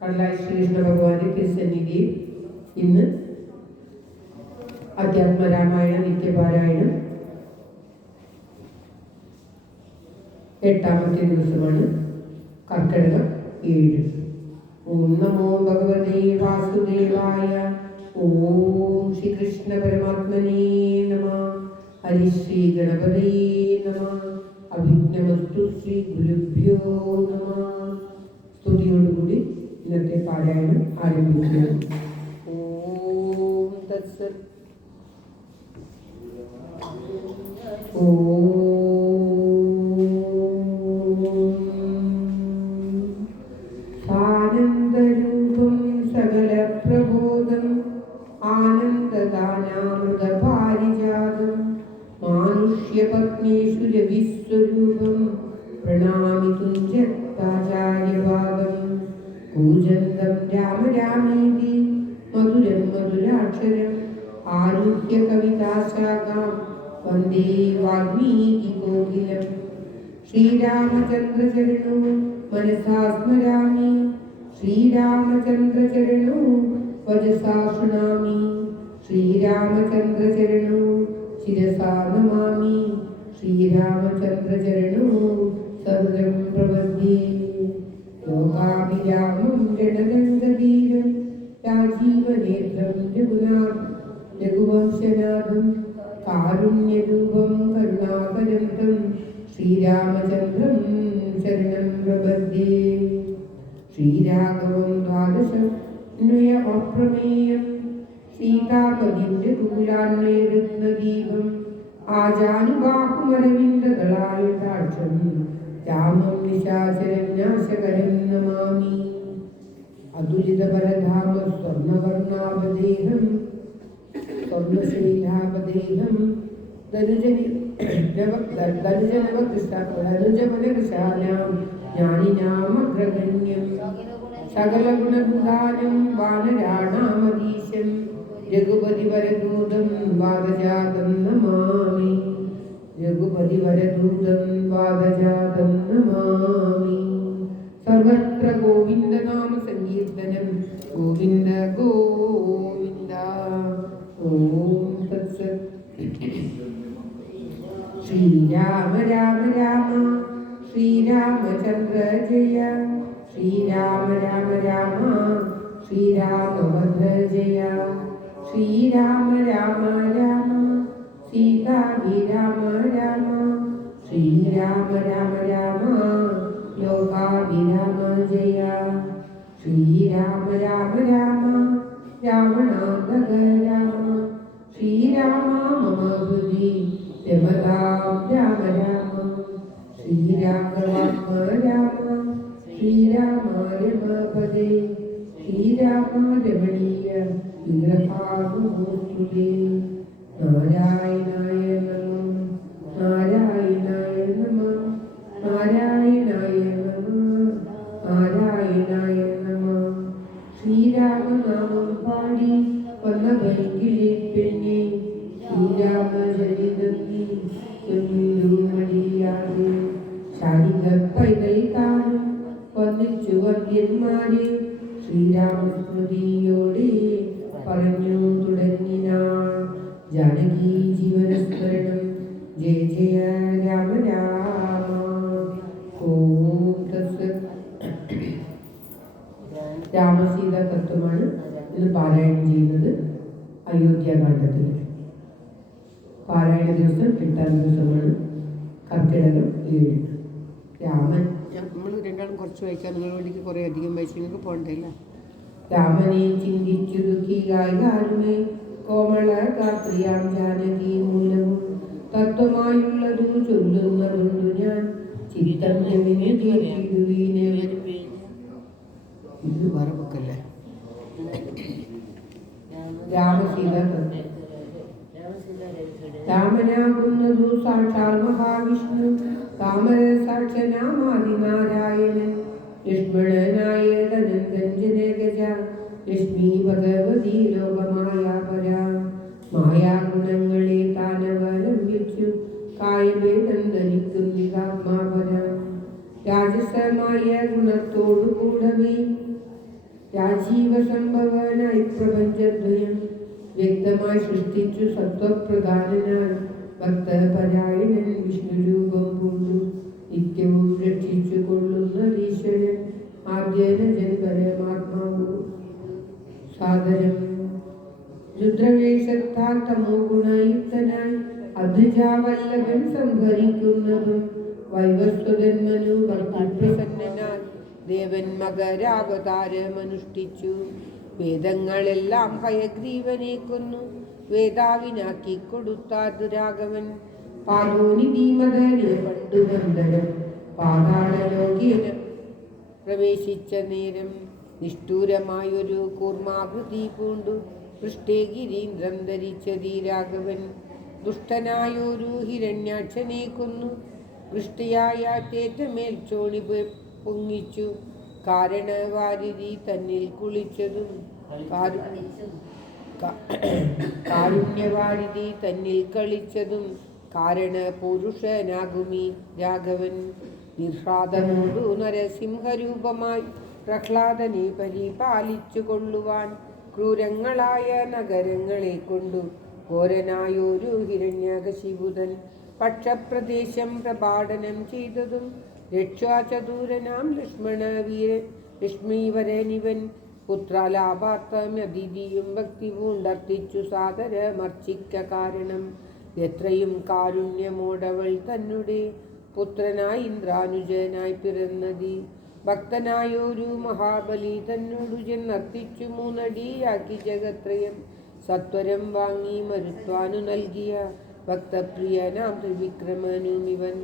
കടലായി ശ്രീകൃഷ്ണ ഭഗവാന്റെ തിരുസന്നിധിയിൽ ഇന്ന് അധ്യാത്മരാമായണ നിത്യപാരായണം 8ാമത്തെ ദിവസമാണ്. കർക്കിടകം 7. ഓം നമോ ഭഗവതേ വാസുദേവായ. ഓം ശ്രീകൃഷ്ണ പരമാത്മനേ നമഃ. ഹരിശ്രീ ഗണപതേ നമഃ. അഭിജ്ഞമസ്തു ശ്രീ ഗുരുഭ്യോ നമഃ. സ്തുതിയോടുകൂടി ഇന്നത്തെ പാരായണം ആരംഭിക്കുന്നു. ഓം തത്സത്. ആനന്ദരൂപം സകല പ്രബോധം ആനന്ദദാനാമൃതപാരിജാതം മാനുഷ്യപത്നീഷു രവിസ്വരൂപം പ്രണാമിതും ജഗദാചാര്യപാദം കൂജന്തം രാമ രാമേതി മധുരം മധുരാക്ഷരം ആരുഹ്യ കവിതാശാഖാം വന്ദേ വാൽമീകി കോകിലം. ശ്രീരാമചന്ദ്രചരണോ മനസാ സ്മരാമി ശ്രീരാമചന്ദ്രചരണോ വചസാ ശൃണാമി ശ്രീരാമചന്ദ്രചരണോ ശിരസാ നമാമി ശ്രീരാമചന്ദ്രചരണോ സർവം പ്രപദ്യേ. ലോകാഭിരാമം ജനനന്ദീരം രാജീവനേത്രം രഘുവംശനാഥം കാരുണ്യരൂപം കരുണാകരം തം ശ്രീരാമചന്ദ്രം ശരണം പ്രപദ്യേ. ശ്രീരാഘവം ദ്വാദശന്വയ അപ്രമേയം സീതാപതിം രഘുകുലാന്വയരത്നദീപം ആജാനുബാഹുമരവിന്ദദളായുധാക്ഷം രാമം നിശാചരന്യാശകരം നമാമി. അതുലിതപരധാമ സ്വർണവർണാപദേഹം സ്വർണശൈലാപദേഹം ധനുജവനകൃശാനാം ജ്ഞാനിനാമഗ്രഗണ്യം സകലഗുണബുധാനം വാനരാണാമധീശം രഘുപതിവരദൂതം വാദജാതം നമാമി. രഘുപതിവരദൂതം വാദജാതം നമാമി. സർവത്ര ഗോവിന്ദനാമ സങ്കീർത്തനം. ഗോവിന്ദ ഗോവിന്ദ. ഓം തത്സത്. ശ്രീരാമ രാമ രാമ ശ്രീരാമചന്ദ്ര ജയ. ശ്രീരാമ രാമ രാമ ശ്രീരാമഭദ്ര ജയ. ശ്രീരാമ രാമ രാമ സീതാഭിരാമ രാമ. ശ്രീരാമ രാമ രാമ ലോകാഭിരാമ ജയ. ശ്രീരാമ രാമ രാമ രാവണാന്തക രാമ. ശ്രീരാമ മമ ഹൃദി രമതാം രാമ രാമ. ശ്രീരാഘവാത്മ രാമ ശ്രീരാമ രമപദേ. ശ്രീരാമ രമണീയ വിഗ്രഹാകുമോസ്തുതേ. നാരായണായ നമഃ നാരായണായ നമഃ നാരായണായ നമഃ നാരായണായ നമഃ. ശ്രീരാമനാമം പാടി വന്നവെങ്കിലേ പെണ്ണെ ശ്രീരാമചരിതം നീ ചൊല്ലുമടിയാതെ. ശാരിക പൈതൽ താനും വന്നിച്ചു വന്ധ്യന്മാരെ ശ്രീരാമസ്മൃതിയോടെ പറഞ്ഞു തുടങ്ങിനാൾ. ജാനകി ജീവനസ്മരണം ജയ ജയ രാമ രാമ. ഓം തത്സത്. രാമസീത തത്വമാണ് ഇന്ന് പാരായണം ചെയ്യുന്നത്. അയോധ്യാകാണ്ഡത്തിൽ പാരായണ ദിവസം 8ാം ദിവസമാണ്. കർക്കിടകം 7. രാമൻ നമ്മൾ രണ്ടാളും കുറച്ച് വായിക്കാൻ നിങ്ങൾ വേണ്ടിക്ക് കുറേ അധികം വായിച്ചു നിങ്ങൾക്ക് പോകണ്ടല്ല. രാമനെ ചിന്തിച്ചു ദുഃഖിയാരുമേ കോമള കാത്രിയാം ജാനകി മൂലവും തത്വമായുള്ളതു ചൊല്ലുന്നതുണ്ടു ഞാൻ ചിത്തം ഇത് വേറെ ബുക്കല്ലേ. രാമസീത രാമനാകുന്നതു സാക്ഷാൽ മഹാവിഷ്ണു താമര സാക്ഷനാമാദിനാരായണൻ ലക്ഷ്മണനായ ധനന്തൻ ജനകജ ലക്ഷ്മി ഭഗവതി ലോകമായാപര. മായാഗുണങ്ങളെ താനവലംബിച്ചു കായഭേദം ധരിക്കുന്നിതാത്മാപര. രാജസമായ ഗുണത്തോടു കൂടവേ രാജീവ സംഭവനായി പ്രപഞ്ചദ്വയം വ്യക്തമായി സൃഷ്ടിച്ചു സത്വപ്രധാനനായി ഭക്തപരായണൻ വിഷ്ണുരൂപം പൂണ്ടു നിത്യവും രക്ഷിച്ചു കൊള്ളുന്നതീശ്വരൻ ആദ്യനജൻ പരമാത്മാവു സാദരം രുദ്രവേഷത്താൽ തമോ ഗുണയുക്തനായി അദ്വിജാവല്ലഭൻ സംഹരിക്കുന്നതും വൈവസ്വതന്മനു ഭക്തിപ്രസന്നനാൽ ദേവൻ മകരാവതാരമനുഷ്ഠിച്ചു. വേദങ്ങളെല്ലാം ഹയഗ്രീവനെ കൊന്നു വേദാവിനാക്കി കൊടുത്താതു രാഘവൻ. പാദോനിധീമതനെ പണ്ടു ബന്ധനം പാതാളലോകേന പ്രവേശിച്ച നേരം നിഷ്ഠൂരമായൊരു കൂർമാകൃതി പൂണ്ടു പൃഷ്ഠേ ഗിരീന്ദ്രം ധരിച്ചതീ രാഘവൻ. ദുഷ്ടനായൊരു ഹിരണ്യാക്ഷനെ കൊന്നു പൃഷ്ഠയായ തേറ്റമേൽ ചോണി പൊങ്ങിച്ചു. കാരണവാരിധി തന്നിൽ കുളിച്ചതും കാരുണ്യവാരിധി തന്നിൽ കളിച്ചതും കാരണ പുരുഷനാകുമീ രാഘവൻ. നിർഹ്ലാദനോടു നരസിംഹരൂപമായി പ്രഹ്ലാദനെ പരിപാലിച്ചു കൊള്ളുവാൻ ക്രൂരങ്ങളായ നഗരങ്ങളെ കൊണ്ടു ഘോരനായൊരു ഹിരണ്യകശിപുതൻ പക്ഷപ്രദേശം പ്രപാടനം ചെയ്തതും രക്ഷാചതൂരനാം ലക്ഷ്മീവരനിവൻ പുത്രാലാഭാർത്ഥമതിഥിയും ഭക്തി പൂണ്ടർത്തിച്ചു സാദരമർച്ചിക്ക കാരണം എത്രയും കാരുണ്യമോടവൾ തന്നെ പുത്രനായി ഇന്ദ്രാനുജനായി പിറന്നതി. ഭക്തനായൊരു മഹാബലി തന്നോടു ചെന്നർത്തിച്ചു മൂന്നടിയാക്കി ജഗത്രയം സത്വരം വാങ്ങി മരുത്വാനു നൽകിയ ഭക്തപ്രിയനാം ത്രിവിക്രമനുമിവൻ.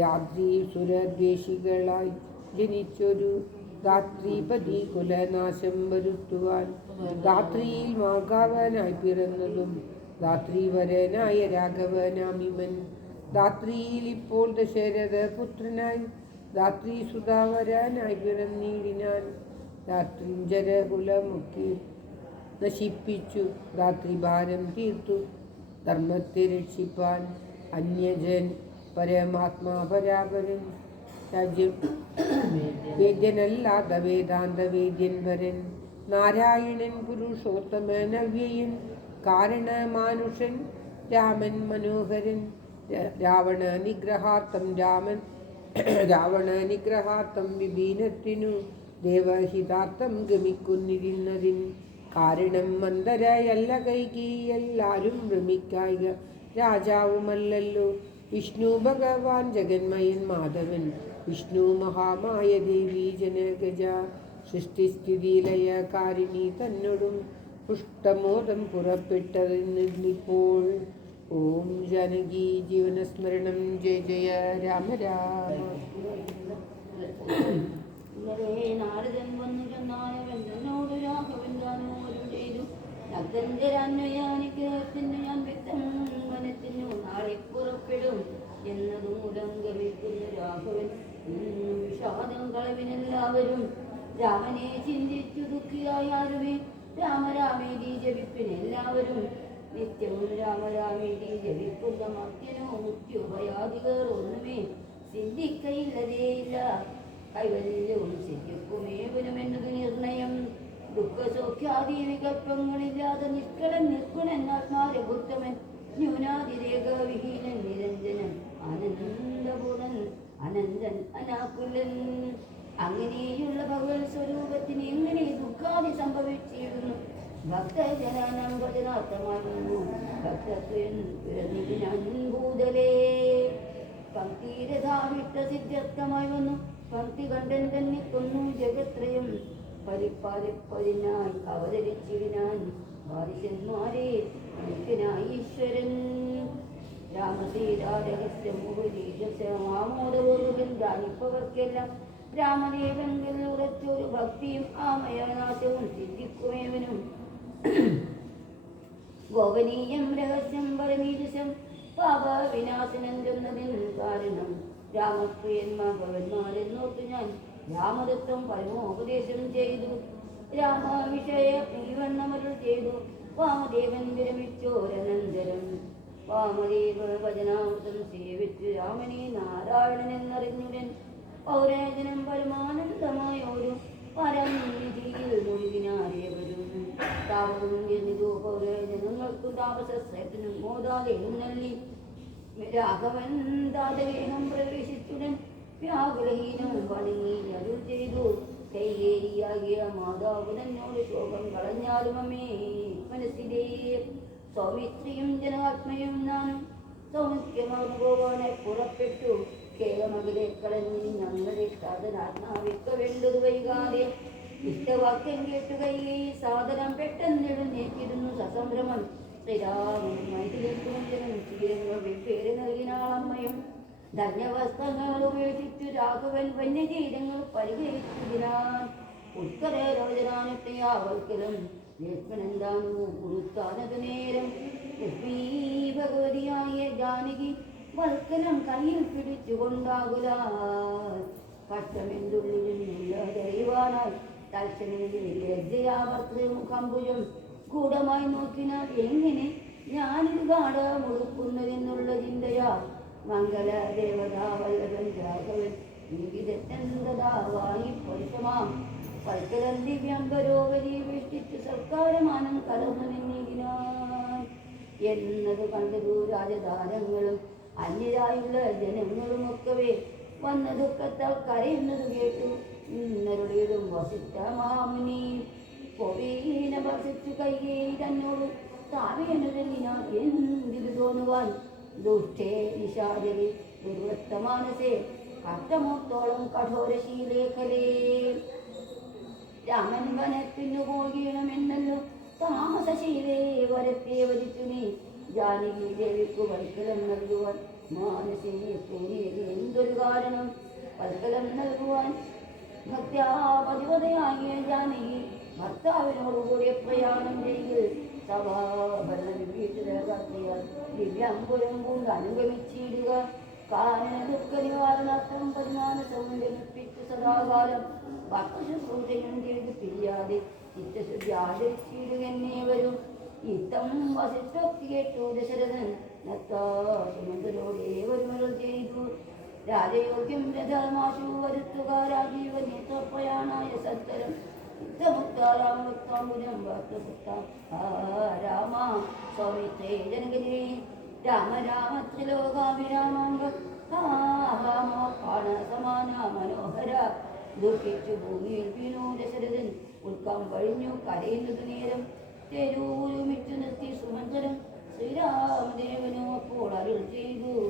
രാത്രി സുരദ്വേഷികളായി ജനിച്ചൊരു ധാത്രീപതി കുലനാശം വരുത്തുവാൻ ധാത്രിയിൽ മാർഗാവനായി പിറന്നതും ധാത്രീവരനായ രാഘവനാമിമൻ. ധാത്രിയിൽ ഇപ്പോൾ ദശരഥ പുത്രനായി ധാത്രി സുധാവരനായി പിറന്നിടിനാൻ. ധാത്രിഞ്ചരകുലമുക്കി നശിപ്പിച്ചു ധാത്രിഭാരം തീർത്തു ധർമ്മത്തെ രക്ഷിപ്പാൻ അന്യജൻ പരമാത്മാ പരാപരൻ. രാജ്യം വേദ്യനല്ലാത്ത വേദാന്ത വേദ്യൻ വരൻ നാരായണൻ പുരുഷോത്തമൻ അവ്യയൻ കാരണമാനുഷൻ രാമൻ മനോഹരൻ. രാവണ നിഗ്രഹാർത്ഥം വിഭീനത്തിനു ദേവഹിതാർത്ഥം ഗമിക്കുന്നിരുന്നതിൻ കാരണം മന്ദരയല്ല കൈകീയെല്ലാരും ഭ്രമിക്കായിക രാജാവുമല്ലല്ലോ വിഷ്ണു ഭഗവാൻ ജഗന്മയൻ മാധവൻ. വിഷ്ണു മഹാമായ ദേവി ജനഗജ സൃഷ്ടിസ്ഥിതിലയകാരിണി തന്നോടും പുഷ്ടമോദം പുറപ്പെട്ടതെന്നിപ്പോൾ. ഓം ജാനകി ജീവനസ്മരണം. ജയ ജയ രാമ രാമ. നാരദൻ വന്നു ചെന്നാനോട് രാഘവൻ ഗാനോരും ചെയ്തു നഗ്നരാന്വയാനിക്ക് ഞാൻ വ്യക്തം മനത്തിനു നാളെ പുറപ്പെടും എന്നതു മൂലം ഗമിക്കുന്നു രാഘവൻ. വിഷാദം കളവിനെല്ലാവരും രാമനെ ചിന്തിച്ചു ദുഃഖിയായാലുമേ രാമരാമേതി ജപിപ്പിനെല്ലാവരും നിത്യവും രാമരാമേതി ജപിക്കുന്ന മർത്യനോ മുഖ്യോപയാദികൾ ഒന്നുമേ സിദ്ധിക്കയില്ലതേയില്ല. കൈവല്യവും സിദ്ധിക്കുമേവനുമെന്നത് നിർണയം. ദുഃഖസൗഖ്യാദി വികല്പങ്ങളില്ലാതെ നിഷ്കളൻ നിർഗുണൻ ആത്മാരഭുത്തമൻ ന്യൂനാതിരേഖവിഹീനൻ നിരഞ്ജനൻ ആനന്ദപൂർണൻ അനന്തൻ അനാകുലൻ. അങ്ങനെയുള്ള ഭഗവത് സ്വരൂപത്തിന് എങ്ങനെ ദുഃഖാദി സംഭവിച്ചിരുന്നു? ഭക്തജനാനം ഭജനാർത്ഥമാകുന്നു ഭക്തത്വൻ പിറന്നിടിനാൻ ഭൂതലേ. പങ്ക്തിരഥാവിഷ്ട സിദ്ധ്യർത്ഥമായി വന്നു പങ്ക്തി കണ്ടൻ തന്നെ കൊന്നു ജഗത്രയം പരിപാലിപ്പതിനായി അവതരിച്ചിടിനാൻ ബാലിശന്മാരെ മനുഷ്യനായി ഈശ്വരൻ. രാമസീതാരഹസ്യമോദപൂർവകൻ ധ്യാനിപ്പവർക്കെല്ലാം രാമദേവങ്കിൽ ഉറച്ചൊരു ഭക്തിയും ആമയനാശവും സിദ്ധിക്കുമേവനും. ഗോപനീയം രഹസ്യം പരമീദൃശം പാപ വിനാശനം ചെന്നതിന് കാരണം രാമപ്രിയൻ ഭഗവന്മാരെന്നോർത്ത് ഞാൻ രാമദത്തം പരമോപദേശം ചെയ്തു. രാമവിഷയ പ്രീവണ്ണമരുൾ ചെയ്തു വാമദേവൻ വിരമിച്ചോരനന്തരം. വാമദേവ ഭജനാമൃതം സേവിച്ചു രാമനെ നാരായണൻ എന്നറിഞ്ഞുടൻ പൗരജനം പരമാനന്ദമായോരു പരംനിധിയിൽ താപവും എന്നിതു പോലെ ജനങ്ങൾക്കു താപസത്തിനും മോതാതെ എഴുന്നള്ളി രാഘവൻ താതവേഹം പ്രവേശിച്ചുടൻ വ്യാകുലഹീനം വണങ്ങി അരുൾ ചെയ്തു കൈകേരിയാകിയ മാതാവ് തന്നോട് ശോകം കളഞ്ഞാലും അമ്മേ മനസ്സിലേ സൗമിത്രിയും ജനാത്മയും നാനും സൗമുഖ്യമാർന്നു പോകാനെ പുറപ്പെട്ടു കേരമകലെ കളഞ്ഞ് ഞങ്ങളെ സാധനാത്മാവിക്ക വേണ്ടത് വൈകാതെ ഇഷ്ടവാക്യം കേട്ടു കൈകൈ സാധനം പെട്ടെന്നെഴുന്നേറ്റിരുന്നു സസംഭ്രമം ശ്രീരാമനും ചീരങ്ങൾ വെപ്പേര് നൽകിനാളമ്മയും ധന്യവസ്ത്രങ്ങൾ ഉപേക്ഷിച്ചു രാഘവൻ വന്യജീരങ്ങൾ പരിഹരിച്ചതിനാൽ ഉത്കരോചനാനുഷ്ഠയാവൽക്കലും ലക്ഷ്മണന്താനു പുഴുത്താനതു നേരം ലക്ഷ്മീ ഭഗവതിയായ ജാനകി വൽക്കലം കയ്യിൽ പിടിച്ചുകൊണ്ടാകുല കഷ്ടമെന്തുള്ളിലുള്ളതറിയുവാനായി തൽക്ഷണേ മുഖംബുജം ഗൂഢമായി നോക്കിനാൽ എങ്ങനെ ഞാനിത് കാട മുടുക്കുന്നതെന്നുള്ള ചിന്തയാ മംഗള ദേവതാ വല്ലഭൻ രാഘവൻ വാങ്ങി പരിസമാം പൽക്കലം ദിവ്യംബരോപരി വേഷ്ടിച്ച് സൽക്കാരമാനം കലർന്നു നിന്നിരിനാൻ എന്നത് കണ്ടതു രാജധാരങ്ങളും അന്യരായുള്ള ജനങ്ങളും ഒക്കവേ വന്ന ദുഃഖത്താൽ കരയുന്നത് കേട്ടു ഇന്നരുടേതും വസിഷ്ഠ മഹാമുനി പൊവീന ഭർഷിച്ചു കൈകേ തന്നോട് താവേനതെന്നിനാ എന്തിനു തോന്നുവാൻ ദുഷ്ടേ നിഷാദരി ദുർവൃത്തമാനസേ കഷ്ടമോത്തോളം കഠോരശീലേഖലേ രാമൻ വനത്തിനു പോകണമെന്നല്ലോ താമസശീലേ വരത്തെ വരിച്ചു നീ ജാനകി ദേവിക്കു വൽക്കലം നൽകുവാൻ മാനസേ തോന്നിയത് എന്തൊരു കാരണം വൽക്കലം നൽകുവാൻ ഭക്ത്യാപതിവതയാകിയ ജാനകി ഭർത്താവിനോടുകൂടി പ്രയാണം ചെയ്ത് സഭാഭരണം വീട്ടിലാക്കിയാൽ ദിവ്യാംബുരം കൊണ്ട് അനുഗമിച്ചിടുക കാരണ ദുഃഖ നിവാരണാർത്ഥം പരിമാനസം ലഭിപ്പിച്ചു സദാകാലം ഭക്തശുശ്രൂഷയും ചെയ്ത് പിരിയാതെ ചിത്തശുദ്ധി ആദരിച്ചിടുകന്നേവരും ഇത്തം വസിഷ്ഠോക്തി കേട്ടു ദശരഥൻ നത്താശുമന്തരോടേവരുമരുൾ ചെയ്തു രാജയോഗ്യം രഥമാശു വരുത്തുക രാജീവ നേത്രപ്രയാണായ സത്തരം യുദ്ധമുക്താരാമഭക്താംബുജം ഭക്തപുത്ര രാമ സൗമിത്രേ ജനകജേ രാമ രാമ ത്രിലോകാവിരാമാംഗ സമാന മനോഹര ദുഃഖിച്ചു ഭൂമിയിൽ വീണു ദശരഥൻ ഉൾക്കം വഴിഞ്ഞു കരയുന്നത് നേരം തെരുവുരുമിച്ചു നിർത്തി സുമന്ത്രം ശ്രീരാമദേവനും അപ്പോൾ അരുൾ ചെയ്തു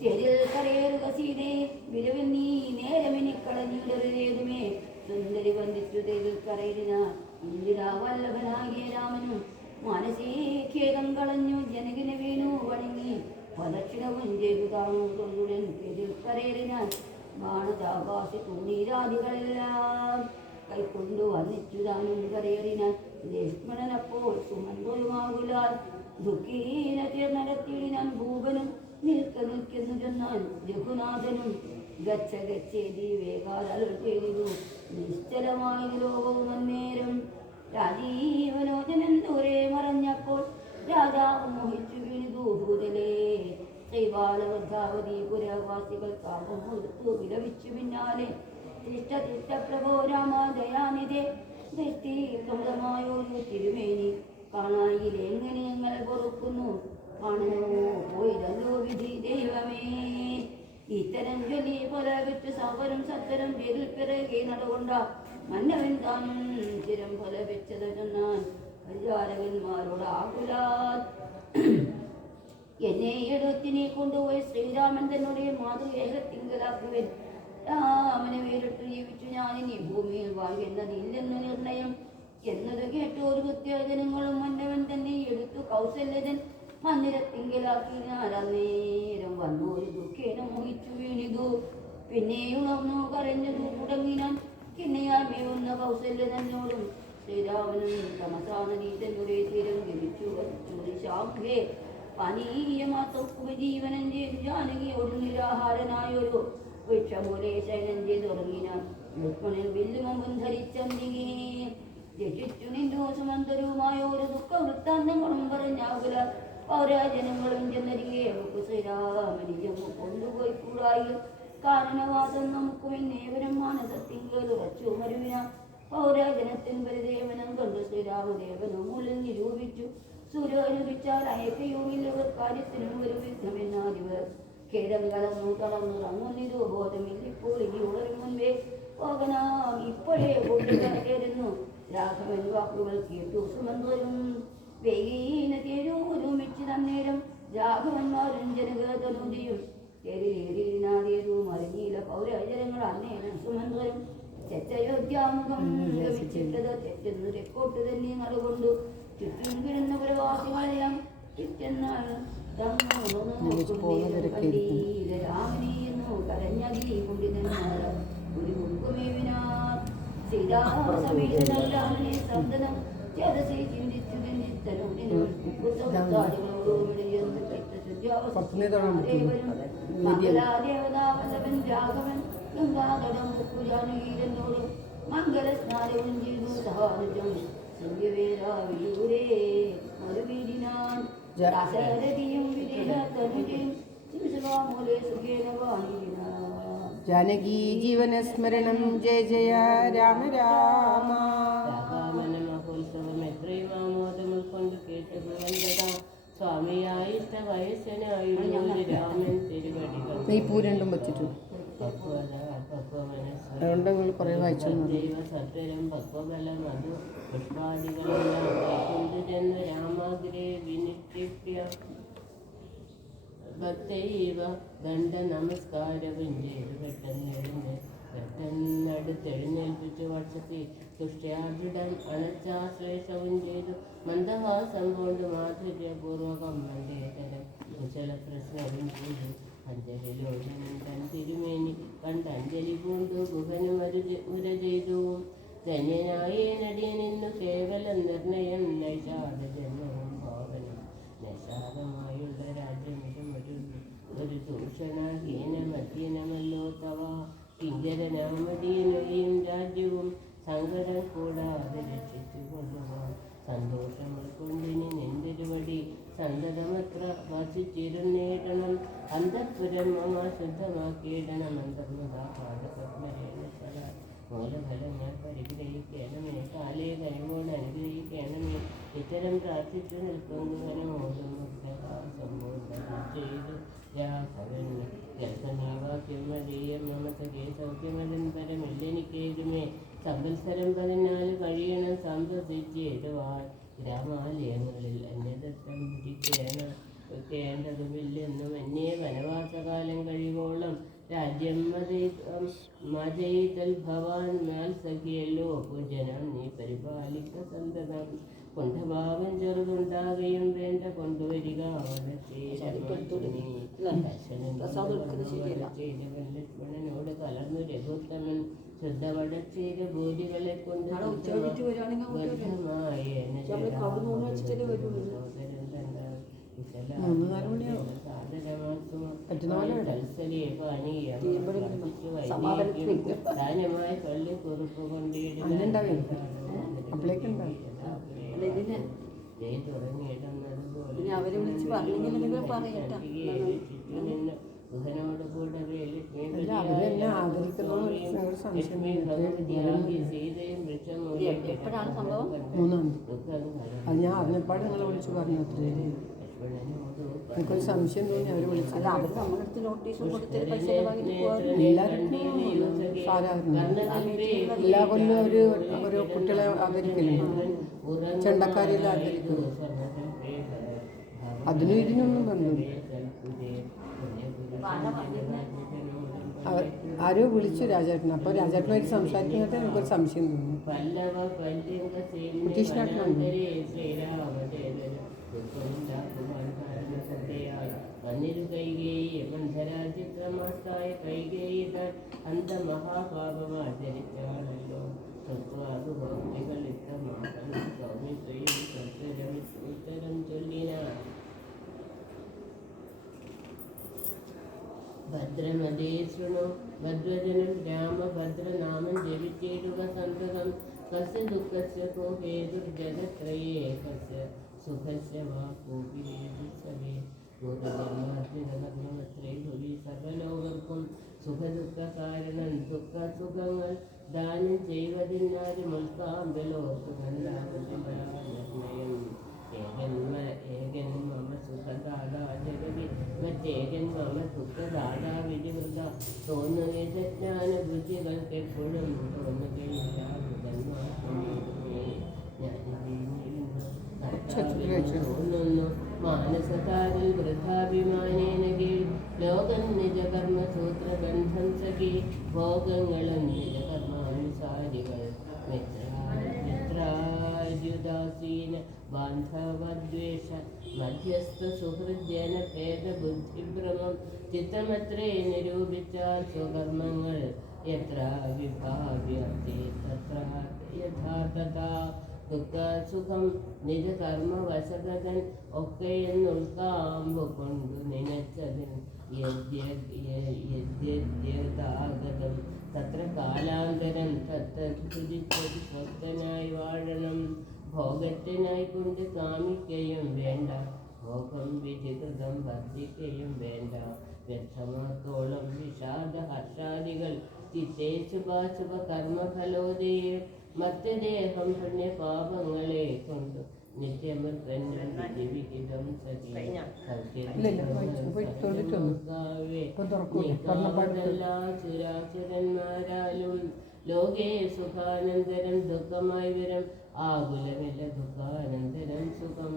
തെരിൽ കരയേറുക സീതേ വിരവിൽ നീ നേരമെനിക്കളഞ്ഞിടരുതേതുമേ സുന്ദരി വന്ദിച്ചു തെരിൽ കരയിടിന ഇന്ദിരാ വല്ലഭനാകിയ രാമനും മനസേ ഖേദം കളഞ്ഞു ജനകിന് വീണു വണങ്ങി പ്രദക്ഷിണവും ചെയ്തു താണുടൻ തെരിൽ കരയിടിനാൻ ബാണതാകാശി തുണീരാദികളെല്ലാം കൈക്കൊണ്ടു വന്നിച്ചു താനും കരയേറിനാൻ ലക്ഷ്മണനപ്പോൾ സുമന്ത്രയുമാകുലാൽ ദുഃഖീന നടത്തിയിടിനാൻ ഭൂപനും നിൽക്കുന്നു ചെന്നാൻ രഘുനാഥനും ഗച്ഛ ഗച്ഛേതി വേഗാലൽ ചെയ്തു നിശ്ചലമായി ലോകവും അന്നേരം രാജീവലോചനൻ ദൂരെ മറഞ്ഞപ്പോൾ രാജാവ് മോഹിച്ചു വീണു ഭൂതലേ ശ്രീബാലവൃദ്ധാവതി പുരവാസികൾ കാപം കൊടുത്തു വിലപിച്ചു പിന്നാലെ തിഷ്ട തിഷ്ട പ്രഭോ രാമ ദയാനിധേ ദൃഷ്ടി പ്രമദമായൊരു തിരുമേനി കാണായിൽ എങ്ങനെ ഞങ്ങൾ പൊറുക്കുന്നു കാണണമോ പോയിരല്ലോ വിധി ദൈവമേ ഇത്തരം ജൊലി പോലെ വിറ്റ് സവരം സത്തരം പേരിൽ പിറകെ നടകൊണ്ട മന്നവൻ താനും ചിരം പോലെ വെച്ചത് ചെന്നാൻ പരിചാരകന്മാരോട് ആകുലാൽ എന്നെ എടുത്തിനെ കൊണ്ടുപോയി ശ്രീരാമൻ തന്നോടെ മാതൃകേഹത്തിങ്കലാക്കുവൻ രാമനെ വേറിട്ട് ജീവിച്ചു ഞാനിനി ഭൂമിയിൽ വാഴുന്നതില്ലെന്ന് നിർണയം എന്നത് കേട്ടു ഒരു കൃത്യജനങ്ങളും മന്നവൻ തന്നെ എടുത്തു കൗസല്യതൻ മന്ദിരത്തിങ്കലാക്കി ഞാനന്നേരം വന്നു ഒരു ദുഃഖേന മോഹിച്ചു വീണിതു പിന്നെ ഉണർന്നു കരഞ്ഞതു തുടങ്ങിനാൻ കിണ്ണയാമേവുന്ന കൗസല്യതന്നോടും ശ്രീരാമനും തമസാനീതനുടെ തീരം ഗമിച്ചു ശാഖേ പാനീയമാത്ര ജീവനം ചെയ്തു ജാനകിയോട് നിരാഹാരനായൊരു വൃക്ഷമൂലെ ശയനം ചെയ്ത് തുടങ്ങിനാൻ ലക്ഷ്മണൻ വില്ലുമമ്പും ധരിച്ചന്തിങ്ങേ രക്ഷിച്ചു നിന്നു സുമന്തരവുമായ ഒരു ദുഃഖ വൃത്താന്തങ്ങളും പറഞ്ഞാകുല പൗരാജനങ്ങളും ചെന്നരികെ അവക്ക് ശ്രീരാമനിജം കൊണ്ടുപോയി കൂടായി കാരണവാദം നമുക്കും എന്നേവരും മാനസത്തിങ്കൽ ഉറച്ചു മരുവിന പൗരജനത്തിൻ പരിദേവനം കണ്ട് ശ്രീരാമദേവനും ഉള്ളിൽ നിരൂപിച്ചു സൂര്യോരുവിച്ചാൽ അയക്കയുമില്ലവർ കാര്യത്തിനും ഒരു വിഘ്നമെന്നാതിവർ ഖേദം കളന്നു റങ്ങുന്നിരു ബോധമില്ലിപ്പോൾ ഇനി ഉണരും മുൻപേ പോകനാം ഇപ്പോഴേ കൊണ്ടുകയറുന്നു രാഘവൻ വാക്കുകൾ കേട്ടു സുമന്ത്രരും വെയിന തേരൂരുമിച്ച് തന്നേരം രാഘവന്മാരും ജനകതനുതിയും തേരിലേറിനാതേരു മറിഞ്ഞീല പൗരജനങ്ങൾ അന്നേരം സുമന്ത്രരും തെറ്റയോഗ്യാമുഖം ഗമിച്ചിട്ടത് തെറ്റെന്ന് തെക്കോട്ട് തന്നെ നടുകൊണ്ടു ചുറ്റും കിടന്ന പ്രവാസികളെല്ലാം പിറ്റെന്നാൾ രാമനെയെന്നു കരഞ്ഞതി കൊണ്ടിരുന്നാൽ ഒരു മുൻകുമേവിനാൽ സീതാസമേതനെ സന്തനം ചേതസി ചിന്തിച്ചു ദേവതാവല്ലവൻ രാഘവൻ ഗംഗാധരം ജാനകീരനോട് മംഗള സ്നാനവും ചെയ്തു സഹാനുജം സന്ധ്യവേരാവിയൂരേ മറുവീടിനാൻ ദാശരഥിയും വിജയതനുജയും ശിവസഭാമൂലെ സുഖേന വാണിനാ ജാനകീ ജീവന സ്മരണം ജയ ജയ രാമ രാമ. മഹോത്സവം എത്രയും ആമോദം ഉൾക്കൊണ്ട് കേട്ടത് വന്നതാ സ്വാമിയായി ഇഷ്ട വയസ്സനായുള്ള രാമൻ തിരുവടികൾ ഈ പൂ രണ്ടും വെച്ചിട്ടു സത്വരം പക്വബലം അതു പുഷ്പാദികളെല്ലാം കൊണ്ടുചെന്ന് രാമാഗ്രേ വിനിക്ഷിപ്യ ഭക്തൈവ ദണ്ഡ നമസ്കാരവും ചെയ്തു പെട്ടെന്നടുത്തെഴുന്നേൽപ്പിച്ചു വർഷത്തിൽ തുഷ്ട്യാദൃഢം അണച്ചാശ്ലേഷവും ചെയ്തു മന്ദഹാസം കൊണ്ട് മാധുര്യപൂർവകം മണ്ടേതരം കുശല പ്രശ്നവും ചെയ്തു അഞ്ജലിലോചനം തൻ തിരുമേനി കണ്ടഞ്ജലി പൂണ്ടു ഗുഹനും ഉര ചെയ്തു ധന്യനായേനടിയനെന്നു കേവലം നിർണയം നൈഷാദ ജന്മവും ഭാവനം നൈഷാദമായുള്ള രാജ്യമിതും ഒരു ദൂഷണഹീന മധ്യനമല്ലോ തവ കിങ്കരനാമടിയനുകയും രാജ്യവും സങ്കടം കൂടാതെ രക്ഷിച്ചു കൊണ്ടുപോകാം സന്തോഷം ഉൾക്കൊണ്ടിനി നിന്തിരുവടി സന്തതമത്ര വസിച്ചിരുന്നേടണം അന്തഃപുരം മമ ശുദ്ധമാക്കിയിടണം അന്തർമുഖാപാദപത്മരേണ സദാ മൂലഫലങ്ങൾ പരിഗ്രഹിക്കണമേ കാലേ കഴിവോട് അനുഗ്രഹിക്കണമേ ഇത്തരം പ്രാർത്ഥിച്ചു നിൽക്കുന്നവനോടും സമ്പൂർണ്ണം ചെയ്തു രാഘവൻ ഗർഭനീവാക്യം മതീയം നമസകേ സൗഖ്യമതൻ പരമില്ലെനിക്കേതുമേ സംവത്സരം 14 കഴിയണം സന്തോഷിച്ചേരുവാൻ ഗ്രാമാലയങ്ങളിൽ അന്യദത്തം ഭുജിക്കേണ്ടതുമില്ലെന്നും അന്യേ വനവാസകാലം കഴിവോളം രാജ്യം മതയിതൽ ഭവാൻ മാത്സഖിയല്ലോ പൂജനം നീ പരിപാലിക്ക സന്തതം കുണ്ഠഭാവം ചെറുതുണ്ടാകുകയും വേണ്ട കൊണ്ടുവരിക ലക്ഷ്മണനോട് കലർന്നു രഘുത്തമൻ ശുദ്ധവടച്ചീര ഭൂതികളെ കൊണ്ട് ദാനമായി പള്ളി കുറുപ്പ് കൊണ്ടിടുന്നതുപോലെ അവരെ വിളിച്ച് പറഞ്ഞെങ്കിൽ പറയട്ടെ ബുധനോട് കൂടവേ സീതയും എപ്പോഴാണ് സംഭവം? അത് ഞാൻ അതിനെപ്പാട് നിങ്ങളെ വിളിച്ച് പറഞ്ഞു. അത്രേ എനിക്കൊരു സംശയം തോന്നി അവർ വിളിച്ചത്. അവർ നമ്മളടുത്ത് നോട്ടീസും കൊടുത്തിട്ട് പൈസ സാധാരണ എല്ലാ കൊല്ലം ഒരു കുട്ടികളെ ആദരിക്കലുണ്ട്, ചെണ്ടക്കാരെല്ലാം ആദരിക്കും. അതിനും ഇതിനൊന്നും ബന്ധമില്ല. ആരോ വിളിച്ചു രാജേട്ടൻ. അപ്പോൾ രാജേട്ടനായിട്ട് സംസാരിക്കുന്നത് എനിക്കൊരു സംശയം തോന്നി. ബ്രിട്ടീഷിനാട്ടിലുണ്ട്. കൈകേയി ബന്ധരാജിത്രമാസായ കൈകേയി അന്തമഹാപാപമാചരിച്ചാണല്ലോ ഉത്തരം ചൊല്ലിനാർ. ഭദ്രമതേ ശൃണു ഭദ്രജനം രാമഭദ്രനാമം ജപിച്ചിടുക സന്തതം കസ്യ ദുഃഖസ്യ കോ ഹേതുർജഗത്രയേ കസ്യ സുഖസ്യ വാ കോപി വേദിസവേ പൂർവജന്മാർജിതകർമ്മമത്രേ ഭുവി സർവലോകർക്കും സുഖദുഃഖ കാരണം ദുഃഖ സുഖങ്ങൾ ദാനം ചെയ്വതിനാലും ഉൾക്കാമ്പലോർത്തു നിർണയം ഏകൻ മമ സുഖദാതാ ജഗതി മറ്റേകൻ മമ ദുഃഖദാതാ വിധിവൃത തോന്നുകജ്ഞാന ബുദ്ധികൾക്കെപ്പോഴും തോന്നുകയില്ല തോന്നുന്നു മാനസതാരിൽ വൃഥാഭിമാനേന കീഴ് ലോകം നിജകർമ്മസൂത്രബന്ധം സഖി ഭോഗങ്ങളും നിജകർമാനുസാരികൾ മിത്രാര്യുദാസീന ബാന്ധവദ്വേഷ മധ്യസ്ഥ സുഹൃജന ഭേദബുദ്ധിഭ്രമം ചിത്തമത്രേ നിരൂപിച്ചാൽ സ്വകർമ്മങ്ങൾ എത്ര വിഭാവ്യത്തെ തത്ര യഥാർത്ഥത ദുഃഖ സുഖം നിജകർമ്മവശതൻ ഒക്കെയെന്നുൾക്കാമ്പു കൊണ്ടു നനച്ചതിൻ യദ്യതാഗതം തത്ര കാലാന്തരം തത്തതുതിച്ചത് സ്വസ്ഥനായി വാഴണം ഭോഗത്തിനായി കൊണ്ട് കാമിക്കയും വേണ്ട ഭോഗം വിധികൃതം വർദ്ധിക്കയും വേണ്ട വ്യർത്ഥമാത്തോളം വിഷാദ ഹർഷാദികൾ ചിത്തേ ശുഭാശുഭ കർമ്മഫലോദയെ മധ്യദേഹം പുണ്യപാപങ്ങളെ കൊണ്ട് നിത്യമൃത്തന്യം വിധിവിഹിതം സുരാസുരന്മാരാലും ലോകേ സുഖാനന്തരം ദുഃഖമായി വരും ആകുലമില്ല ദുഃഖാനന്തരം സുഖം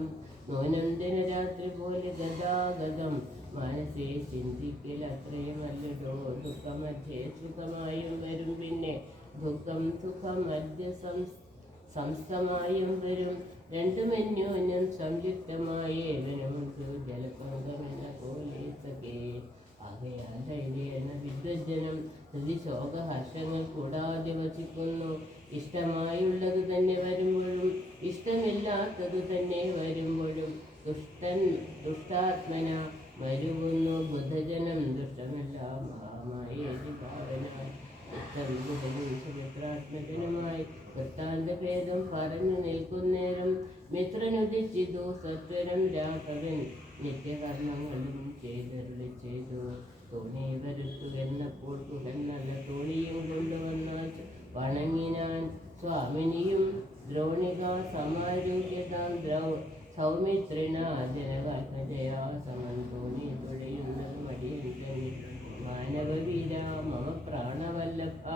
നൂനന്ദന രാത്രി പോലെ ഗതാഗതം മനസ്സെ ചിന്തിക്കൽ അത്രയുമല്ലോ ദുഃഖമധ്യേ സുഖമായും വരും പിന്നെ ദുഃഖം സുഖം മധ്യ സംസ്ഥമായും വരും രണ്ടുമന്യോന്യം സംയുക്തമായ ഏവനുമുണ്ട് ജലപങ്കമെന്ന പോലെ സഖേ ആകയാൽ ധൈര്യേണ വിദ്വജ്ജനം ഹൃദിശോകഹർഷങ്ങൾ കൂടാതെ വസിക്കുന്നു ഇഷ്ടമായുള്ളത് തന്നെ വരുമ്പോഴും ഇഷ്ടമില്ലാത്തത് തന്നെ വരുമ്പോഴും ദുഷ്ടാത്മന വരുവുന്നു ബുദ്ധജനം ദുഷ്ടമല്ല മഹാമായ ഭാവന സുമിത്രാത്മജനുമായി വൃത്താന്തഭേദം പറഞ്ഞു നിൽക്കുന്നേരം മിത്രനുദിച്ചിതു സത്വരം രാഘവൻ നിത്യകർമ്മങ്ങളും ചെയ്തരുളി ചെയ്തു തോണി വരുത്തുവെന്നപ്പോൾ കുഹൻ നല്ല തോണിയും കൊണ്ടുവന്നാൽ വണങ്ങിനാൻ സ്വാമിനിയും ദ്രോണിക സമാരൂഹ്യതാം സൗമിത്രിണ ജനകാത്മജയാ സമം തോണി തുഴയുന്നത് മടിയൻ മാനവവീര മമ പ്രാണവല്ലഭ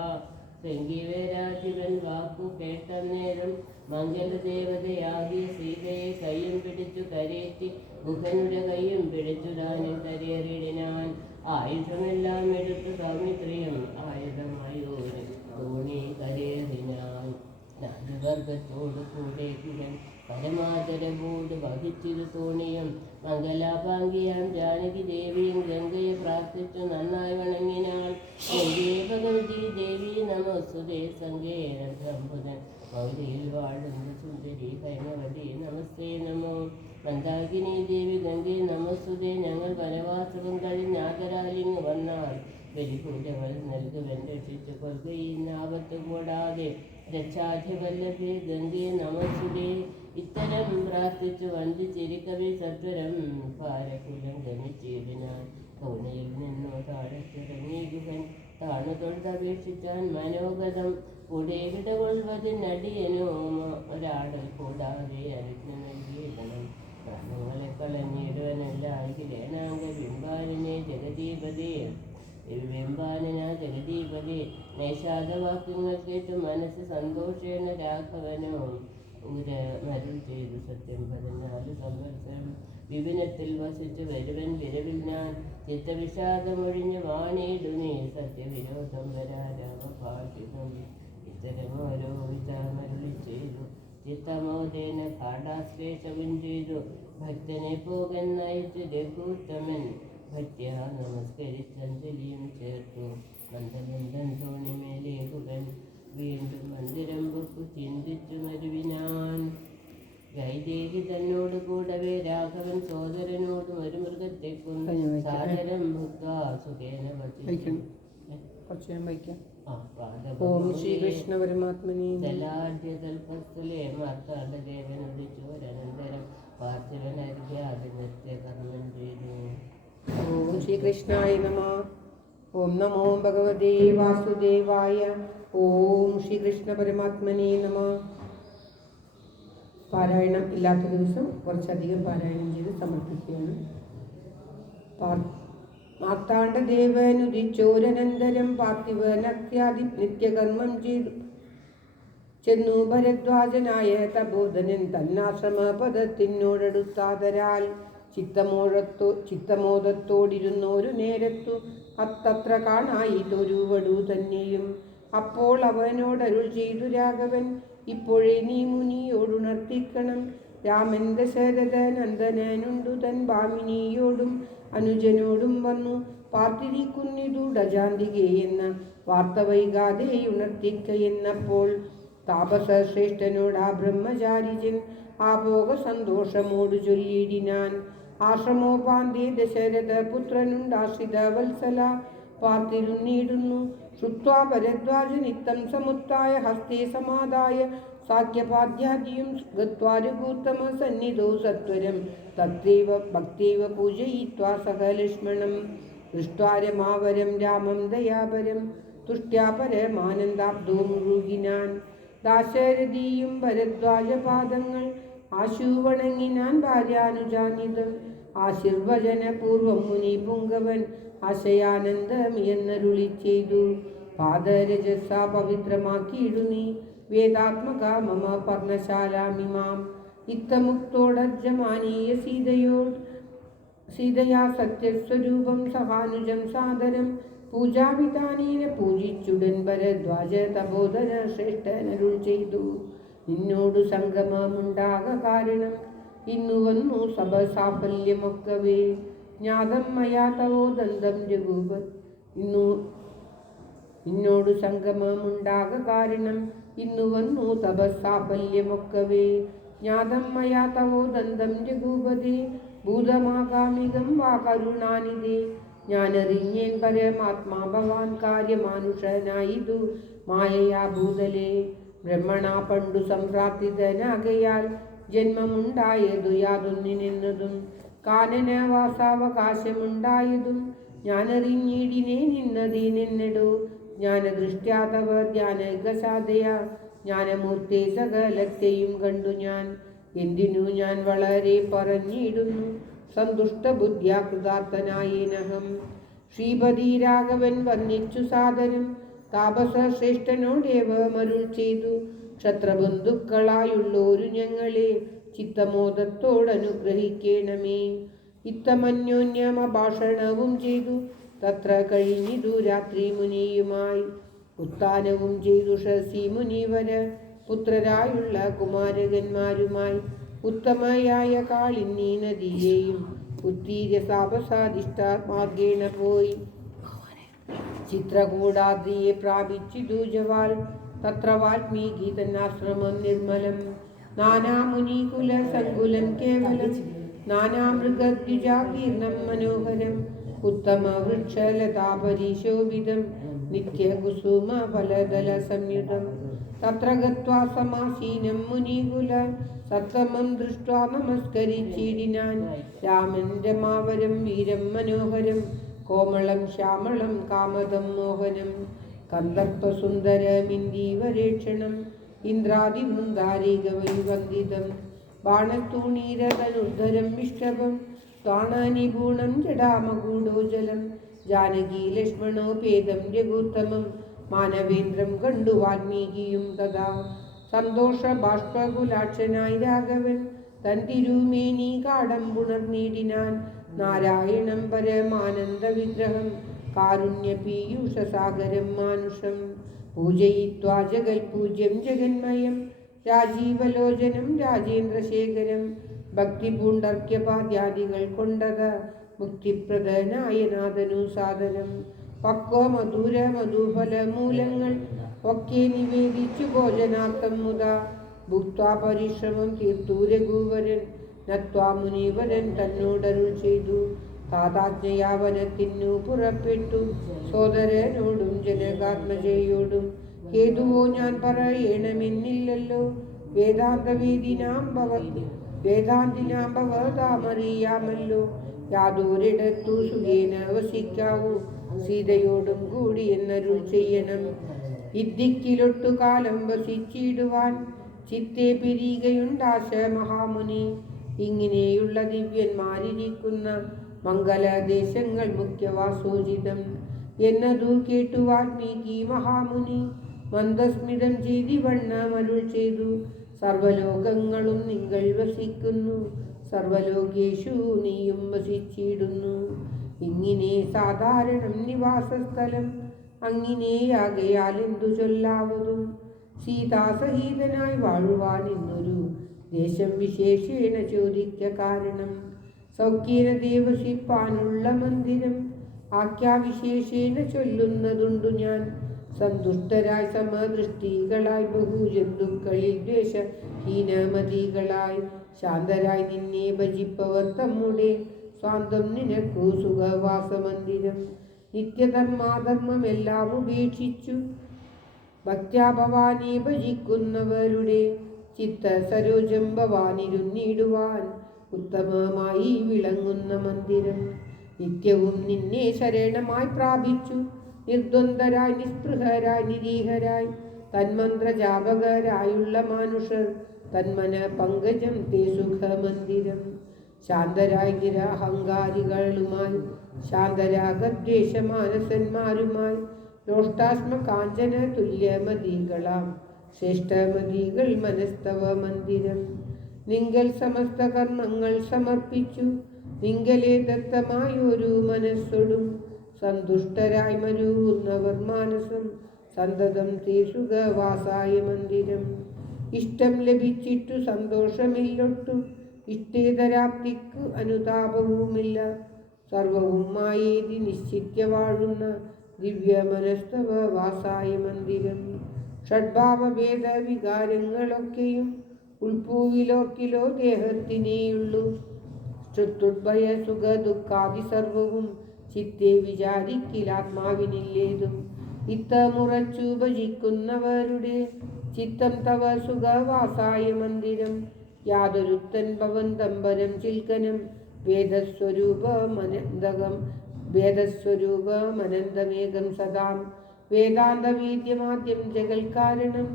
ശൃംഗിവേരാധിപൻ വാക്കു കേട്ട നേരം മംഗലദേവതയാകിയ സീതയെ കയ്യും പിടിച്ചു കരേറ്റി ഗുഹനുടെ കയ്യും പിടിച്ചു താനും കരേറിടിനാൻ ആയുധമെല്ലാം എടുത്തു സൗമിത്രിയും ആയുധമായോര് തോണി കരേറിനാൻ നാലുവർഗത്തോടു കൂടെ ഗുഹൻ പരമാതരവോട് വഹിച്ചിരു തോണിയും മംഗലാപാങ്കിയാം ജാനകി ദേവിയും ഗംഗയെ പ്രാർത്ഥിച്ചു നന്നായി വണങ്ങിനാൾ ഗംഗേ ഭഗവതി ദേവി നമസ്തുതേ സങ്കേന ശംഭുതൻ മൗലിയിൽ വാഴുന്ന സുന്ദരി ഭൈരവതി നമസ്തേ നമോ മന്ദാകിനി ദേവി ഗംഗേ നമസ്തുതേ ഞങ്ങൾ വനവാസവും കഴിഞ്ഞാതരാലിങ് വന്നാൽ ബലിപൂജകൾ നൽകുവൻ രക്ഷിച്ചു കൊൽകയിൽ ആപത്ത് കൂടാതെ രക്ഷാധിവല്ലഭേ ഗംഗേ നമസ്തുതേ ഇത്തരം പ്രാർത്ഥിച്ചു വന്ദിച്ചിരിക്കവി സത്വരം പാരകുലം ഗമിച്ചിടിനാൻ കൗണയിൽ നിന്നോ താഴത്തിറങ്ങി ഗുഹൻ താണു തൊഴുതപേക്ഷിച്ചാൻ മനോഗതം ഉടേവിടകൊള്ളുവതിനടിയനോ ഒരാടൽ കൂടാതെ അരിജ്ഞ നൽകിയിടണം പ്രാണങ്ങളെ കളഞ്ഞിടുവനല്ല അഖിലേനാങ്ക ബിംബാലിനെ ജഗദീപതേ വെമ്പാനന ജഗദീപതേ നൈഷാദവാക്യങ്ങൾ കേട്ട് മനസ്സ് സന്തോഷേണ രാഘവനോ മരുൾ ചെയ്തു സത്യം 14 സംവത്സരം വിപിനത്തിൽ വസിച്ചു വരുവൻ വിരവിൽ ഞാൻ ചിത്തവിഷാദമൊഴിഞ്ഞ് വാണിയിടുന്നേ സത്യവിരോധം വരാരാമഭാഷിതം ഇത്തരം ഓരോ വിചാരമരുളി ചെയ്തു ചിത്തമോദേന കാടാശ്ലേഷവും ചെയ്തു ഭക്തനെ പോകൻ നയിച്ചു രഘുത്തമൻ ഭക്യ നമസ്കരിച്ചഞ്ജലിയും ചേർത്തു മന്ദമന്ദൻ തോണിമേലെ കുകൻ വീണ്ടും മന്ദിരം പൊക്കു ചിന്തിച്ചു മരുവിനാൻ ഗൈദേഹി തന്നോട് കൂടവേ രാഘവൻ സോദരനോടും ഒരു മൃഗത്തെ കൊന്നു സാദരം ഭുക്വാ സുഖേന ഓം ശ്രീകൃഷ്ണ പരമാത്മനെ ജലാഢ്യതൽപസ്ഥലേ മാർത്താണ്ഡദേവൻ ഉദിച്ചോരനന്തരം പാർത്ഥിവനരികെ അഭിനൃത്യ കർമ്മം ചെയ്തു. ഓം ശ്രീകൃഷ്ണായ നമഃ. ഓം നമോ ഭഗവതേ വാസുദേവായ. ഓം ശ്രീകൃഷ്ണ പരമാത്മനേ നമഃ. പാരായണം ഇല്ലാത്ത ദിവസം കുറച്ചധികം പാരായണം ചെയ്ത് സമർപ്പിക്കുകയാണ്. മാർത്താണ്ഡദേവനുദിച്ചോരനന്തരം പാർത്ഥിവനത്യാദി നിത്യകർമ്മം ചെയ്തു ചെന്നു ഭരദ്വാജനായ തപോധനൻ തന്നാശ്രമപദത്തിനോടടുത്താതരാൽ ചിത്തമോദത്തോടിരുന്നോരു നേരത്തു അത്തത്ര കാണായിട്ടൊരു വടു തന്നെയും. അപ്പോൾ അവനോടരുൾ ചെയ്തു രാഘവൻ, ഇപ്പോഴേ നീ മുനിയോടുണർത്തിക്കണം. രാമൻ ദശരഥ നന്ദനനുണ്ടു തൻ ഭാമിനിയോടും അനുജനോടും വന്നു പാർത്തിരിക്കുന്നിതു ഡജാന്തികെ എന്ന വാർത്ത വൈകാതെ ഉണർത്തിക്കയെന്നപ്പോൾ താപസശ്രേഷ്ഠനോടാ ബ്രഹ്മചാരിജൻ ആഭോഗ സന്തോഷമോടു ചൊല്ലിയിടിനാൻ. ആശ്രമോപാന്തേ ദശരഥ പുത്രനുണ്ടാശ്രിത വത്സല പാർത്തിരുന്നിടുന്നു. ശ്രുത്വാ ഭരദ്വാജനിത്തം സമുത്തായ ഹസ്തേ സമാദായ സാഖ്യപാദ്യാദിയും ഗത്വാ രഘുത്തമ സന്നിധോ സത്വരം തത്രൈവ ഭക്തൈവ പൂജയിത്വാ സഹ ലക്ഷ്മണം ദൃഷ്ട്വാ രമാവരം രാമം ദയാപരം തുഷ്ട്യാ പരമാനന്ദാബ്ദോ മുഴുകിനാൻ. ദാശരഥിയും ഭരദ്വാജപാദങ്ങൾ ആശു വണങ്ങിനാൻ ഭാര്യാനുജാനിതം. ആശീർവചനപൂർവം മുനി പുങ്കവൻ ആശയാനന്ദമിയെന്നരുളി ചെയ്തു. പാദരജസ പവിത്രമാക്കിയിടുന്നീ വേദാത്മക മമ പർണശാലാമിമാം. ഇത്തമുക്തോടജ്ജമാനീയ സീതയാ സത്യസ്വരൂപം സഹാനുജം സാദരം പൂജാവിധാനേന പൂജിച്ചുടൻ ഭരദ്വാജ തപോധന ശ്രേഷ്ഠനരുൾ ചെയ്തു. നിന്നോടു സംഗമമുണ്ടാക കാരണം ഇന്നു വന്നു സഭ സാഫല്യമൊക്കവേ. ജ്ഞാതം മയാ തവോദന്തം രഘുപത് നിന്നോടു സംഗമമുണ്ടാക കാരണം ഇന്നു വന്നു തപസാഫല്യമൊക്കവേ. ജ്ഞാതം മയാ തവോദന്തം രഘുപതേ ഭൂതമാകാമികം വാ കരുണാനിധേ. ഞാനറിഞ്ഞേൻ പരമാത്മാ ഭവാൻ കാര്യമാനുഷനായിതു മായയാ ഭൂതലേ. ബ്രഹ്മണാ പണ്ടു സംപ്രാപ്തിതനാകയാൽ ജന്മമുണ്ടായതു യാതൊന്നിനെന്നതും കാനനവാസാവകാശമുണ്ടായതും ഞാനറിഞ്ഞിടിനേ നിന്നതീനെന്നടോ. ജ്ഞാനദൃഷ്ട്യാ തവ ധ്യാനഗസാദയാ ജ്ഞാനമൂർത്തേ സകലത്തെയും കണ്ടു ഞാൻ. എന്തിനു ഞാൻ വളരെ പറഞ്ഞിടുന്നു സന്തുഷ്ടബുദ്ധ്യാ കൃതാർത്ഥനായേനഹം. ശ്രീപതി രാഘവൻ വന്നിച്ചു സാദരം താപസ ശ്രേഷ്ഠനോടേവമരുൾ ചെയ്തു. ക്ഷത്രബന്ധുക്കളായുള്ളോരു ഞങ്ങളെ ചിത്തമോദത്തോടനുഗ്രഹിക്കേണമേ. ഇത്തമന്യോന്യമഭാഷണവും ചെയ്തു തത്ര കഴിഞ്ഞിതു രാത്രി മുനിയുമായി. ഉത്ഥാനവും ചെയ്തു ഷസി മുനിവര പുത്രരായുള്ള കുമാരകന്മാരുമായി ഉത്തമയായ കാളിന്നി നദിയെയും ഉത്തീര്യ സാപസാധിഷ്ഠാർഗേണ പോയി ചിത്രകൂടാദ്രിയെ പ്രാപിച്ചിതു ജവാൽ. തത്ര വാൽമീകി തന്നാശ്രമം നിർമ്മലം നാനാമുനികുല സങ്കുലം കേവലം നാനാമൃഗദ്വിജാകീർണം മനോഹരം ഉത്തമ വൃക്ഷലതാപരിശോഭിതം നിത്യകുസുമ ഫലദല സംയുതം. തത്ര ഗത്വാ സമാസീനം മുനികുല സത്തമം ദൃഷ്ട്വാ നമസ്കരിച്ചിടിനാൻ. രാമൻ രമാവരം വീരം മനോഹരം കോമളം ശ്യാമളം കാമദം മോഹനം കന്ദർപ്പസുന്ദരമിന്ദീവരേക്ഷണം ഇന്ദ്രാദിവൃന്ദാരികവൈവന്ദിതം ബാണത്തൂണീരതനുദ്ധരം വിഷ്ടഭം ത്വാണനിപൂണം ജടാമകൂടോജലം. ജാനകീ ലക്ഷ്മണോപേതം രഘുത്തമം മാനവേന്ദ്രം കണ്ടു വാൽമീകിയും തഥാ. സന്തോഷ ബാഷ്പകുലാക്ഷനായി രാഘവൻ തൻ തിരുമേനി കാടമ്പുണർന്നിടിനാൻ. നാരായണം പരമാനന്ദ വിഗ്രഹം കാരുണ്യ പീയൂഷസാഗരം മാനുഷം പൂജയിത്വാ ജഗൽപൂജ്യം ജഗന്മയം രാജീവലോചനം രാജേന്ദ്രശേഖരം. ഭക്തി പൂണ്ടർക്യപാദ്യാദികൾ കൊണ്ടത മുക്തിപ്രദനായ നാഥനു സാദരം. പക്വ മധുര മധുഫലമൂലങ്ങൾ ഒക്കെ നിവേദിച്ചു ഭോജനാർത്ഥം മുതാ. ഭുക്ത്വാ പരിശ്രമം തീർത്തു രഘുവരൻ നത്വാ മുനിവരൻ തന്നോടരുൾ ചെയ്തു. താതാജ്ഞയാവനത്തിനു പുറപ്പെട്ടു സോദരനോടും ജനകാത്മജയോടും. ഹേതുവോ ഞാൻ പറയണമെന്നില്ലല്ലോ വേദാന്തവേദിനാം വേദാന്തിനാമ്പവതാമറിയാമല്ലോ. യാതൊരിടത്തു സുഖേന വസിക്കാവൂ, സീതയോടും കൂടി എന്നരുൾ ചെയ്യണം. ഇദ്ദിക്കിലൊട്ടു കാലം വസിച്ചിടുവാൻ ചിത്തെ പിരികയുണ്ടാശ മഹാമുനി. ഇങ്ങനെയുള്ള ദിവ്യന്മാരിരിക്കുന്ന മംഗലദേശങ്ങൾ മുഖ്യവാസോചിതം എന്നതു കേട്ടു വാൽമീകി മഹാമുനി മന്ദസ്മിതം ചെയ്തിവണ്ണമരുൾ ചെയ്തു. സർവലോകങ്ങളും നിങ്ങൾ വസിക്കുന്നു, സർവലോകേഷു നീയും വസിച്ചിടുന്നു. ഇങ്ങനെ സാധാരണം നിവാസസ്ഥലം അങ്ങിനെയാകയാൽ എന്തു ചൊല്ലാവതും. സീതാസഹിതനായി വാഴുവാൻ എന്നൊരു ദേശം വിശേഷേണ ചോദിക്ക കാരണം. സൗഖ്യേന ദേവസിപ്പാനുള്ള മന്ദിരം ആഖ്യാവിശേഷേണ ചൊല്ലുന്നതുണ്ടു ഞാൻ. സന്തുഷ്ടരായി സമദൃഷ്ടികളായി ബഹുജന്തുക്കളിൽ ദ്വേഷഹീനമതികളായി ശാന്തരായി നിന്നെ ഭജിപ്പവർ തമ്മുടെ സ്വാന്തം നിനക്കു സുഖവാസമന്ദിരം. നിത്യധർമാധർമ്മമെല്ലാം ഉപേക്ഷിച്ചു ഭക്ത്യാ ഭവാനെ ഭജിക്കുന്നവരുടെ ചിത്ത സരോജം ഭവാനിരുന്നിടുവാൻ ഉത്തമമായി വിളങ്ങുന്ന മന്ദിരം. നിത്യവും നിന്നെ ശരണമായി പ്രാപിച്ചു നിർദ്വന്ദ്വരായി നിസ്പൃഹരായി നിരീഹരായി തന്മന്ത്രജാപകരായുള്ള മാനുഷർ തന്മന പങ്കജം തേ സുഖമന്ദിരം. ശാന്തരായി നിരഹങ്കാരികളുമായി ശാന്തരാഗദ്വേഷമാനസന്മാരുമായി ലോഷ്ടാശ്മ കാഞ്ചന തുല്യമതികളാം ശ്രേഷ്ഠമതികൾ മനസ്തവ മന്ദിരം. നിങ്കൽ സമസ്ത കർമ്മങ്ങൾ സമർപ്പിച്ചു നിങ്കലെ ദത്തമായൊരു മനസ്സൊടും സന്തുഷ്ടരായി മരുവുന്നവർ മാനസം സന്തതം തേ സുഖവാസായ മന്ദിരം. ഇഷ്ടം ലഭിച്ചിട്ടു സന്തോഷമില്ലൊട്ടു ഇഷ്ടേതരാപ്തിക്കു അനുതാപവുമില്ല. സർവവും മായേതി നിശ്ചിത്യ വാഴുന്ന ദിവ്യ മനസ്തവ വാസായ മന്ദിരം. ഷഡ്ഭാവഭേദ വികാരങ്ങളൊക്കെയും ഉൾപ്പൂവിലോർക്കിലോ ദേഹത്തിനേയുള്ളൂ. ശ്രുത്യുദ്ഭയ സുഖ ദുഃഖാദി സർവവും ചിത്തെ വിചാരിക്കിലാത്മാവിനില്ലേതും. ഇത്തമുറച്ചു ഭജിക്കുന്നവരുടെ ചിത്തം തവ സുഖവാസായ മന്ദിരം. യാതൊരുത്തൻ ഭവന്തംബരം ചിൽക്കനം വേദസ്വരൂപമനന്തമേകം സദാം. വേദാന്തവീദ്യമാദ്യം ജഗൽക്കാരണം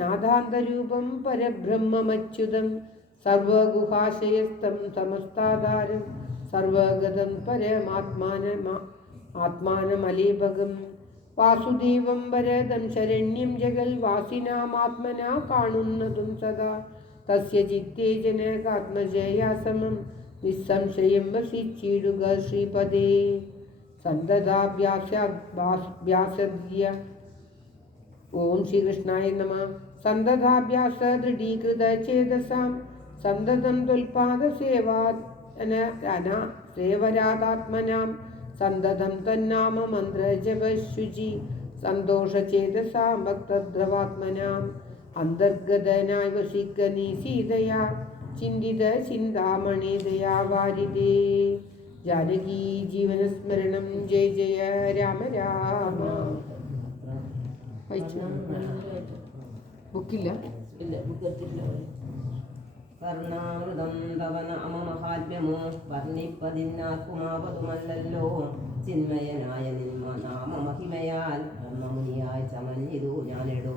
നാദാന്തരൂപം പരബ്രഹ്മമച്യുതം. സർവഗുഹാശയസ്ഥം സമസ്താധാരം സർവഗതം ആത്മാനമലേപകം. വാസുദേവം വരദം ശരണ്യം ജഗൽ വാസിനാമാത്മനാ കാണുന്നതും സദാ. തസ്യ ചിത്തേ ജനകാത്മജയാസമം നിസ്സംശയം വസിച്ചിടുക ശ്രീപദേ. സന്തതാഭ്യാസ്യ ഓം ശ്രീകൃഷ്ണായ നമ. സന്തതാഭ്യാസ ദൃഢീകൃത ചേതസാം സന്തതം ത്വൽപാദ സേവരാതാത്മനാം സന്തതം തന്നാമ മന്ത്രജപശുചി സന്തോഷചേതസാം ഭക്തദ്രവാത്മനാം. അന്തർഗതനായി വസിക്ക നീ സീതയാ ചിന്തിത ചിന്താമണി ദയാവാരിതേ. ജാനകി ജീവനസ്മരണം ജയ ജയ രാമ രാമ. ബുക്കില്ല കർണാമൃതം തവ നാമ മഹാത്മ്യമോ വർണ്ണിപ്പതിന്നാർക്കുമാവതുമല്ലോ. ചിന്മയനായ നിന്മ നാമ മഹിമയാൽ ബ്രഹ്മമുനിയായി ചമഞ്ഞിതു ഞാനിടൂ.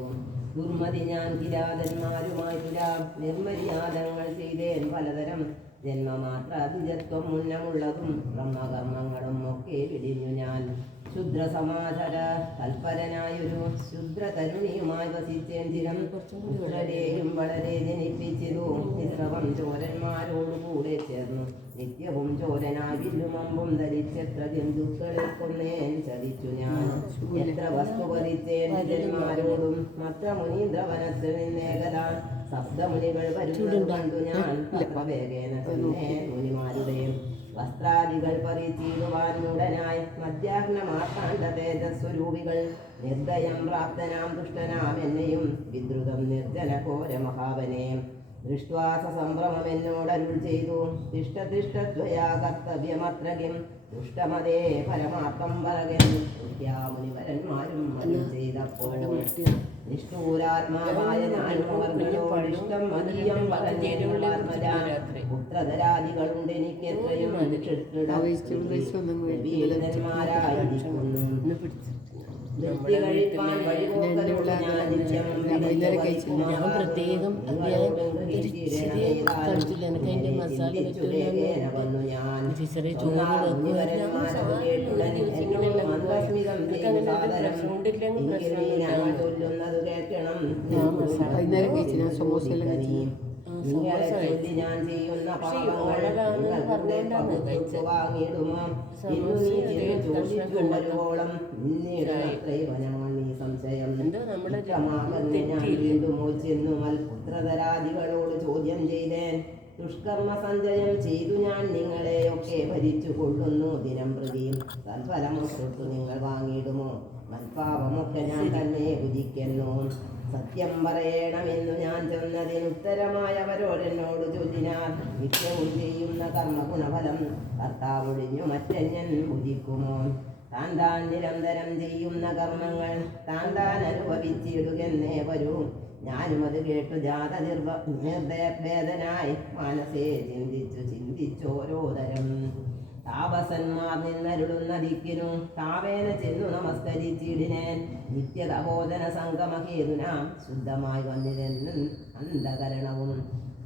ദുർമതി ഞാൻ കിരാതന്മാരുമായി പുരാം നിർമര്യാദങ്ങൾ ചെയ്തേൻ പലതരം. ജന്മമാത്ര ദ്വിജത്വം മുന്നമുള്ളതും ബ്രഹ്മകർമ്മങ്ങളും ഒക്കെ വിടിഞ്ഞു ഞാൻ. ശുദ്രസമാചര തൽപരനായൊരു ശുദ്രതരുണിയുമായി വസിച്ചേൻ ചിരം. പുത്രരെയും വളരെ ജനിപ്പിച്ചിരു നിസ്രവം ചോരന്മാരോടുകൂടെ ചേർന്നു. നിത്യവും ചോരനായി വില്ലുമമ്പും ധരിച്ചെത്ര ജന്തുക്കളെ കൊന്നേൻ ചതിച്ചു ഞാൻ. എത്ര വസ്തു പറിച്ചേൻ ജന്മാരോടും മത്ര മുനീന്ദ്രവനത്തിൽ നിന്നേകലാൻ. സപ്തമുനികൾ വരുന്നത് കണ്ടു ഞാൻ വേഗേന മുനിമാരുടെയും വസ്ത്രാദികൾ പറിച്ചിടുവാൻ ഉടനായി. മധ്യാഹ്നമാർത്താണ്ഡ തേജസ്വരൂപികൾ നിർദ്ദയം പ്രാപ്തനാം ദുഷ്ടനാം എന്നെയും വിദ്രുതം നിർജ്ജന ഘോര മഹാവനെ ദൃഷ്ട്വാസ സംഭ്രമമെന്നോടരുൾ ചെയ്തു. തിഷ്ടതിഷ്ടത്വയാ കർത്തവ്യമത്രകിം ദുഷ്ടമതേ പരമാർത്ഥം പറകൻ. മുനിവരന്മാരും അരുൾ ചെയ്ത കേട്ടപ്പോൾ നിഷ്ഠൂരാത്മാവായ ഞാനും അവർകളോട് ഇഷ്ടം മതിയം പുത്രധരാദികളുണ്ട് എനിക്ക് എത്രയും വീരന്മാരായിരിക്കുന്നു ഞാൻ പ്രത്യേകം കഴിച്ചില്ല. എനിക്ക് അതിൻ്റെ മസാല ടീച്ചറെ ചോറ് വൈകുന്നേരം കഴിച്ചു ഞാൻ സമോസ എല്ലാം കഴിച്ചു. ഞാൻ ചെയ്യുന്ന വാങ്ങിയിടുമോ ചോദിച്ചുവരുവോളം സംശയം ഞാൻ വീണ്ടും ചെന്നു പുത്രധരാദികളോട് ചോദ്യം ചെയ്തേൻ. ദുഷ്കർമ്മ സഞ്ചയം ചെയ്തു ഞാൻ നിങ്ങളെയൊക്കെ ഭരിച്ചു കൊള്ളുന്നു ദിനം പ്രതിയും തൽഫലമൊട്ടു നിങ്ങൾ വാങ്ങിയിടുമോ? മൽപാപമൊക്കെ ഞാൻ തന്നെ ഭുജിക്കുന്നു. സത്യം പറയണമെന്നു ഞാൻ ചെന്നതിന് ഉത്തരമായവരോടെന്നോട് ചൊല്ലിനാർ. നിത്യവും ചെയ്യുന്ന കർമ്മ ഗുണഫലം കർത്താവൊഴിഞ്ഞു മറ്റന്യൻ ഭുജിക്കുമോ? താൻ നിരന്തരം ചെയ്യുന്ന കർമ്മങ്ങൾ താൻ അനുഭവിച്ചിടുകെന്നേ വരൂ. ഞാനും അത് കേട്ടു ജാത നിർഭേദനായി മനസ്സേ ചിന്തിച്ചോരോ തരം താപസന്മാർ നിന്നരുളുന്ന ദിക്കിനു താവേന ചെന്നു നമസ്കരിച്ചിടിനേൻ. നിത്യതപോധന സംഗമഹേതുന ശുദ്ധമായി വന്നിരുന്നു അന്ധകരണവും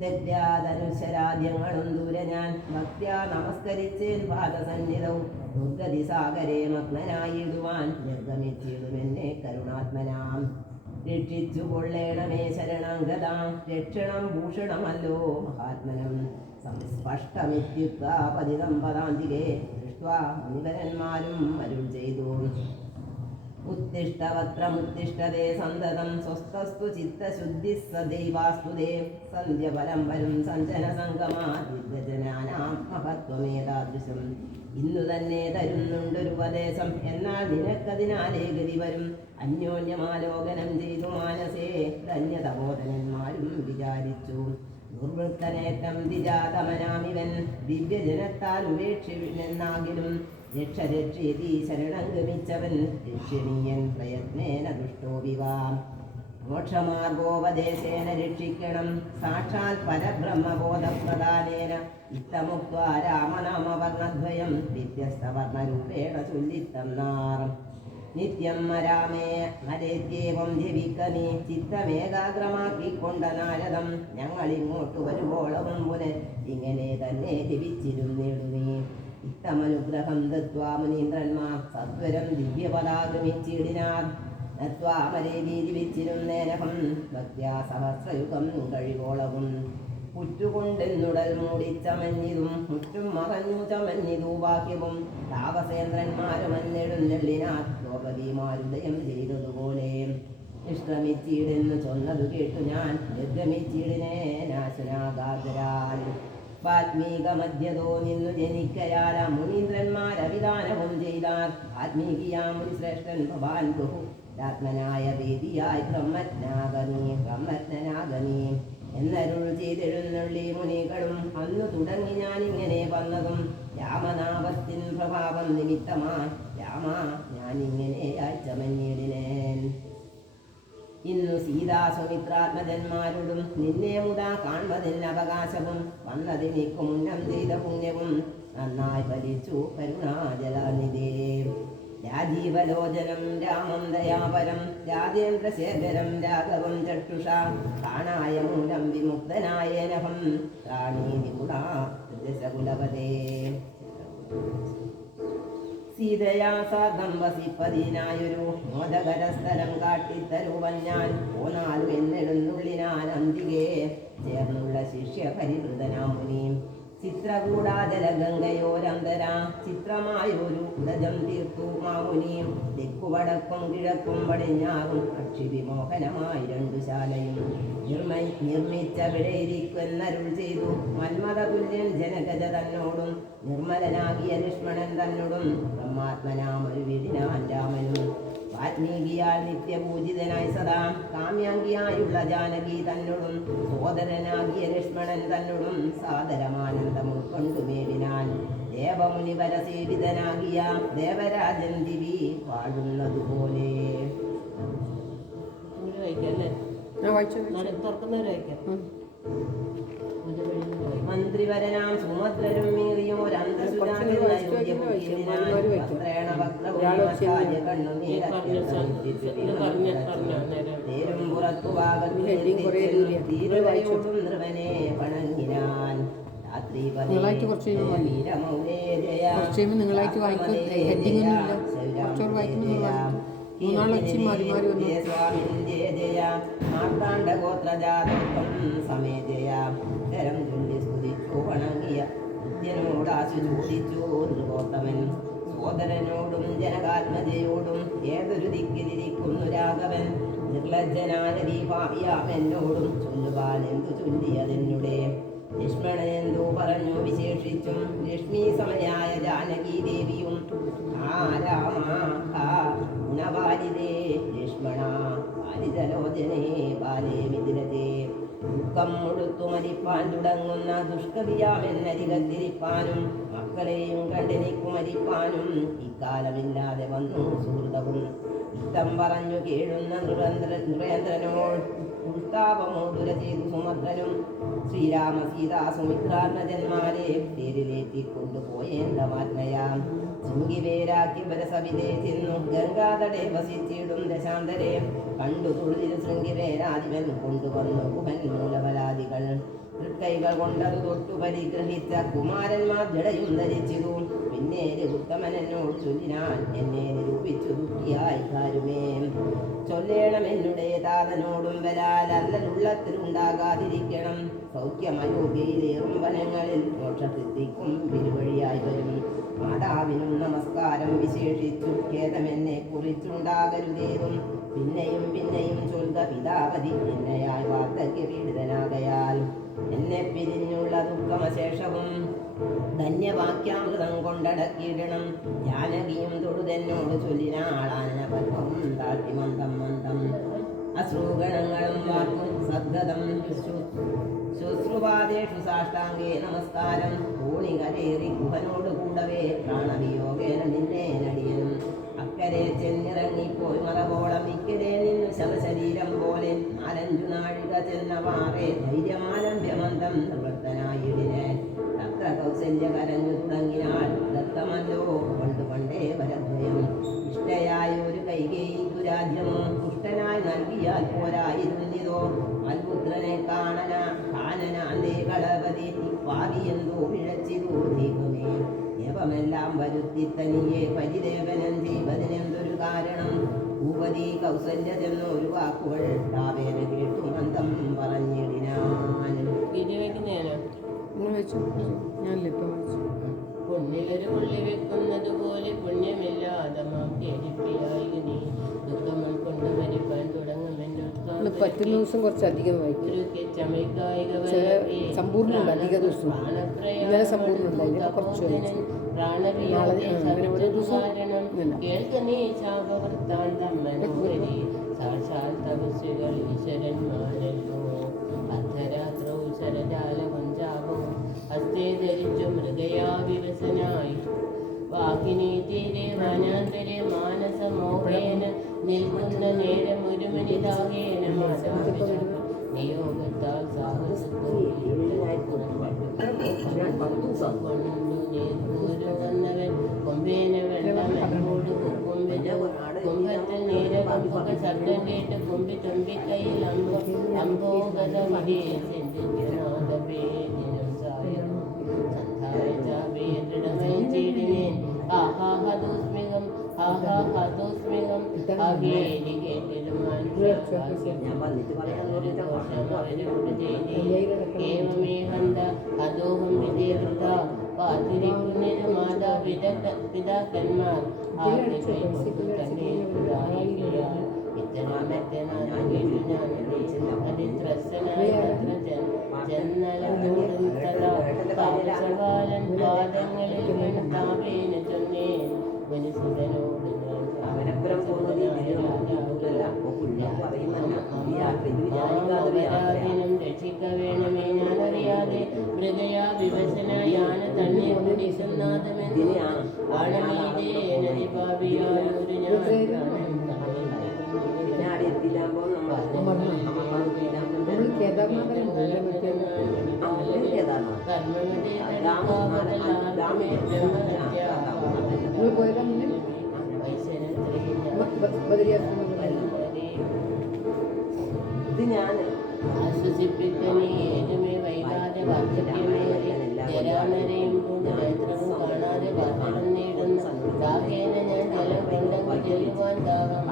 തെറ്റാതനുശരാദ്യങ്ങളും ദൂരെ ഞാൻ ഭക്ത്യാ നമസ്കരിച്ചേൻ പാദസന്നിധവും. ദുർഗതി സാഗരേ മഗ്നനായിടുവാൻ നിർഗമിച്ചിടുമെന്നെ കരുണാത്മനാം. രക്ഷിച്ചു കൊള്ളേണമേ ശരണാംഗതാം രക്ഷണം ഭൂഷണമല്ലോ മഹാത്മനം. സ്പഷ്ടമിത്യുക്ത പതിതം പദാന്തികേ ദൃഷ്ട്വാ മുനിവരന്മാരും അരുൾ ചെയ്തു. ഉത്തിഷ്ഠവത്രമുത്തിഷ്ഠതേ സന്തതം സ്വസ്ഥസ്തു ചിത്തശുദ്ധി സദൈവാസ്തുതേ. സന്ധ്യഫലം വരും സഞ്ജന സംഗമാദിജനാനാം മഹത്വമേതാദൃശം. ഇന്നു തന്നെ തരുന്നുണ്ടൊരുപദേശം എന്നാൽ നിനക്കതിനാലേ ഗതി വരും. അന്യോന്യമാലോകനം ചെയ്തു മാനസേ ധന്യതബോധനന്മാരും വിചാരിച്ചു. ദുർവൃത്തനേറ്റം ദിജാതമനാമിവൻ ദിവ്യജനത്താൽ ഉപേക്ഷിനെന്നാകിലും രക്ഷരക്ഷേതി ശരണം ഗമിച്ചവൻ രക്ഷണീയൻ പ്രയത്നേന ദുഷ്ടോ വിവാം. മോക്ഷമാർഗോപദേശേന രക്ഷിക്കണം സാക്ഷാൽ പരബ്രഹ്മബോധപ്രദാനേന. ഇത്തമുക്ത്വാ രാമനാമവർണദ്വയം വ്യത്യസ്തവർണരൂപേണ ചൊല്ലിത്തന്നാർ. നിത്യം രാമേ ഹരേത്യേവം ജപിക്കനീ ചിത്തമേകാഗ്രമാക്കിക്കൊണ്ട നാരദം. ഞങ്ങളിങ്ങോട്ട് വരുവോളവും പുനഃ ഇങ്ങനെ തന്നെ ജപിച്ചിരുന്നിടുന്നീ. ഇത്തമനുഗ്രഹം ദത്വാ മുനീന്ദ്രന്മാർ സത്വരം ദിവ്യപദാഗമിച്ചിടിനാർ. നത്വാമരേ ജീവിച്ചിരുന്നേനഹം ഭക്ത്യാ സഹസ്രയുഗം കഴിവോളവും. പുറ്റുകൊണ്ടെന്നുടൽ മൂടിച്ചമഞ്ഞിതും മുറ്റും മറഞ്ഞു ചമഞ്ഞിതു ബാഹ്യവും. താപസേന്ദ്രന്മാരുമെന്നെഴുന്നെള്ളിനാർ ദ്രൗപതിമാരുദയം ചെയ്തതുപോലെ. നിഷ്ക്രമിച്ചിടെന്നു ചൊന്നതു കേട്ടു ഞാൻ നിർഗമിച്ചിടിനേനാശുനാഗാതരാൽ. വാൽമീക മധ്യതോ നിന്നു ജനിക്കയാല മുനീന്ദ്രന്മാരവിധാനവും ചെയ്താർ. ആത്മീകിയാം ശ്രേഷ്ഠൻ ഭവാൻ ബഹു ആത്മനായ വേദിയായി ബ്രഹ്മജ്ഞനാഗനീ എന്നരുൾ ചെയ്തെഴുന്നള്ളി മുനികളും. അന്നു തുടങ്ങി ഞാനിങ്ങനെ വന്നതും രാമനാമത്തിൻ പ്രഭാവം നിമിത്തമായി രാമ ഞാനിങ്ങനെയായി ചമഞ്ഞിടിനേൻ. ഇന്നു സീതാസുമിത്രാത്മജന്മാരോടും നിന്നെ മുതാ കാൺമതിന് അവകാശവും വന്നതിനിക്കു മുന്നം ചെയ്ത പുണ്യവും നന്നായി ഫലിച്ചു കരുണാജലാനിധേ. രാജീവലോചനം രാമം ദയാപരം രാജേന്ദ്രശേഖരം രാഘവം ചക്ഷുഷാ. കാണായ മൂലം വിമുക്തനായേനഹം പ്രാണീതി ഗുണാകുലപതേ. സീതയാ സാർദ്ധം വസിപ്പതിനായൊരു മോദകരസ്ഥലം കാട്ടിത്തരുവൻ ഞാൻ. പോന്നാലും എന്നെഴുന്നുള്ളിനാൻ അന്തികേ ചേർന്നുള്ള ശിഷ്യ പരിവൃതനാം മുനി. ചിത്രകൂടാജലഗംഗയോരന്തരാ ചിത്രമായൊരു ഉദജം തീർത്തു മാമുനി. തെക്കുവടക്കും കിഴക്കും പടിഞ്ഞാറും അക്ഷിവിമോഹനമായി രണ്ടു ശാലയും നിർമ്മിച്ചവിടെയിരിക്കുമെന്നരുൾ ചെയ്തു. മന്മഥതുല്യൻ ജനഗജ തന്നോടും നിർമ്മലനാകിയ ലക്ഷ്മണൻ തന്നോടും ബ്രഹ്മാത്മനാമൊരു വീടിനാൻ രാമനും. വാൽമീകിയാൽ നിത്യപൂജിതനായി സദാ കാമ്യാംഗിയായുള്ള ജാനകി തന്നോടും സോദരനാകിയ ലക്ഷ്മണൻ തന്നോടും സാദരമാനന്ദം ഉൾക്കൊണ്ടു മേവിനാൻ. ദേവമുനിവരസേവിതനാകിയ ദേവരാജൻ ദിവി വാഴുന്നതുപോലെ. വായിച്ചു. തുറക്കുന്നവരെ വായിക്കാം. മന്ത്രിവരനാം സുമദ്രരും മീറിയും പുറത്തു ഭാഗത്തോടും നൃവനെ പണങ്ങിനാൻ രാത്രി നിങ്ങളായിട്ട് കുറച്ച് നിങ്ങളായിട്ട് വായിക്കും. ഹെഡിങ് ഒന്നും ഇല്ല. കുറച്ചോട് വായിക്കുന്നു. മൂന്നാളൊച്ചി മാറി മാറി വന്നു. മാർത്താണ്ഡ ഗോത്രജാതം സമേജയ തരം ചൊല്ലി സ്തുതിച്ചു വണങ്ങിയ നിത്യനോടാശു ചോദിച്ചു നൃഗോത്തമൻ സോദരനോടും ജനകാത്മജയോടും ഏതൊരു ദിക്കിലിരിക്കുന്നു രാഘവൻ നിർലജ്ജനായ ദീപാവിയാമെന്നോടും ചൊല്ലുവാൻ എന്തു ചൊല്ലിയതെന്നുടെ ലക്ഷ്മണനെന്തു പറഞ്ഞു വിശേഷിച്ചും ലക്ഷ്മി സമയായ ജാനകി ദേവിയും ഗുണവാരിതേ ലക്ഷ്മണ വാരിതലോചനേ ബാലേ മിഥിലതേ ദുഃഖം മുഴുത്തു മരിപ്പാൻ തുടങ്ങുന്ന ദുഷ്കവിയാമെന്നരികത്തിരിപ്പാനും മക്കളെയും കണ്ടെനിക്കു മരിപ്പാനും ഇക്കാലമില്ലാതെ വന്നു സുഹൃതവും ഇത്തം പറഞ്ഞു കേഴുന്ന നൃപേന്ദ്രനോട് ഉൽത്താപമോടുര ചെയ്തു സുമദ്രനും ശ്രീരാമ സീതാ സുമിത്രാത്മജന്മാരെ തേരിലേറ്റിക്കൊണ്ടുപോയേണ്ടമാത്മയാം ശൃംഗിവേരാക്കി വരസവിതേ ചെന്നു ഗംഗാതടേ വസിച്ചിടും ദശാന്തരെ കണ്ടു തൊഴുതിൽ ശൃംഗിവേരാദിവൻ കൊണ്ടുവന്നു കുഹൻ മൂലബലാദികൾ തൃക്കൈകൾ കൊണ്ടതു തൊട്ടു പരിഗ്രഹിച്ച കുമാരന്മാർ ജടയും ധരിച്ചിതു പിന്നെ രഘുത്തമനോട് ചൊല്ലിനാൻ എന്നെ നിരൂപിച്ചു ദുഃഖിയായി കാരുമേ ചൊല്ലേണം എന്നുടെ താതനോടും വരാൽ അല്ലലുള്ളത്തിലുണ്ടാകാതിരിക്കണം സൗഖ്യമയോഗ്യയിലേറും വനങ്ങളിൽ മോക്ഷസിദ്ധിക്കും വിരുവഴിയായി വരും മാതാവിനും നമസ്കാരം വിശേഷിച്ചു ഖേദമെന്നെ കുറിച്ചുണ്ടാകരുതേതും പിന്നെയും പിന്നെയും ചൊൽക പിതാവതി എന്നെയായി വാർദ്ധക്യ പീഡിതനാകയാൽ എന്നെ പിരിഞ്ഞുള്ള ദുഃഖമശേഷവും ധന്യവാക്യാമൃതം കൊണ്ടടക്കിയിടണം ജാനകിയും തൊടുതെന്നോട് ചൊല്ലിനാളാനപത്വം താഴ്ത്തി മന്ദം മന്ദം അശ്രൂഗണങ്ങളും വാക്കും സദ്ഗതം ശുശ്രുവാദേഷു സാഷ്ടാംഗേ നമസ്കാരം ൂണികരേറി ഗുഹനോട് കൂടവേ പ്രാണവിയോഗേന നിന്നെ നടിയനും അക്കരെ ചെന്നിറങ്ങിപ്പോയി മറവോളം ഇക്കരെ നിന്നു ശവശരീരം പോലെ 4-5 നാഴിക ചെന്നവാറേ ധൈര്യമാലംബ്യമന്തം നിവൃത്തനായിടിനെ തത്ര കൗസല്യ കരഞ്ഞു തുടങ്ങിനാൾ ദത്തമല്ലോ പണ്ടു പണ്ടേ വരഭയം ഇഷ്ടയായ ഒരു കൈകേയിക്കു രാജ്യമോ ദുഷ്ടനായി നൽകിയാൽ പോരായിരുന്നിതോ അൽപുത്രനെ കാനനാന്തേ കളപതി പാവിയെന്തോ പിഴച്ചിതോ ദൈവമേ യവമെല്ലാം വരുത്തി തനിയെ പരിദേവനം ചെയ്വതിനെന്തൊരു കാരണം ഭൂപതി കൗസല്യ ചെന്നൊരു വാക്കുകൾ താവേന കേട്ടു മന്ദം പറഞ്ഞിടിനാൻ. പുണ്ണിലൊരു പുള്ളി വെക്കുന്നത് പോലെ പുണ്യമില്ലാതെ മാപ്പിയായി നീ ദുഃഖം കൊണ്ട് മരിപ്പാൻ പറ്റുന്ന ദിവസം കുറച്ചധികം വായിക്കും. സമ്പൂർണ്ണമുണ്ട് അധിക ദിവസം. ഇന്നലെ സമ്പൂർണ്ണമുണ്ട്. കുറച്ച് വായിച്ചു. മൃഗയാവിവസനായി വാക്കിനി തീരെ വനാന്തരെ മാനസമോഹേന നിൽക്കുന്ന നേരം ഒരു മനിതാകേന നിയോഗത്താൽ വന്നവൻ കൊമ്പേന വെള്ളമോട് കുംഭത്തിൽ നീരകമ്പുക ശബ്ദം കേട്ട് കുമ്പി തുമ്പിക്കൈയിൽ അമ്പോഗത വിദേശനാഥപേദിനം സായം സന്ധാരിച്ചേടിനേൻ ആഹാഹദോസ്മികം ആഹാഹദോസ്മികം ആകേരി കേട്ടിലും ഏവമേഹന്ത അദോഹം വിജയവൃത്ത കാത്തിരിക്കുന്നതിന് മാതാപിതാക്കന്മാർ ആരുടെ കൈകൊണ്ടു തന്നെ ഇത്തരമത്തെ അതിത്രസ്സനായ ജന്നലൂടും താപസകാലൻ പാദങ്ങളിൽ താപേന ചൊന്നേൻ മനുസുരനോട് ഞാൻ രക്ഷിക്ക വേണമേ ഞാനറിയാതെ മൃഗയാ വിവശനായാണ് തന്നെ കുടിക്കുന്നാഥമെന്നാണ് ആണമീതേ നദിപാപിയായൊരു ഞാൻ നിങ്ങൾ പോയതാ മുന്നേ ഇത് ഞാൻ ആശ്വസിപ്പിക്കണേ ഏതുമേ വൈകാതെ വാർദ്ധക്യമേറി ജരാനരെയും കൊണ്ട് നേത്രവും കാണാതെ പാത്രം നേടുന്ന ദാഹേന ഞാൻ ജലം കൊണ്ടെങ്കിൽ ചെല്ലുവാൻ ദാഹം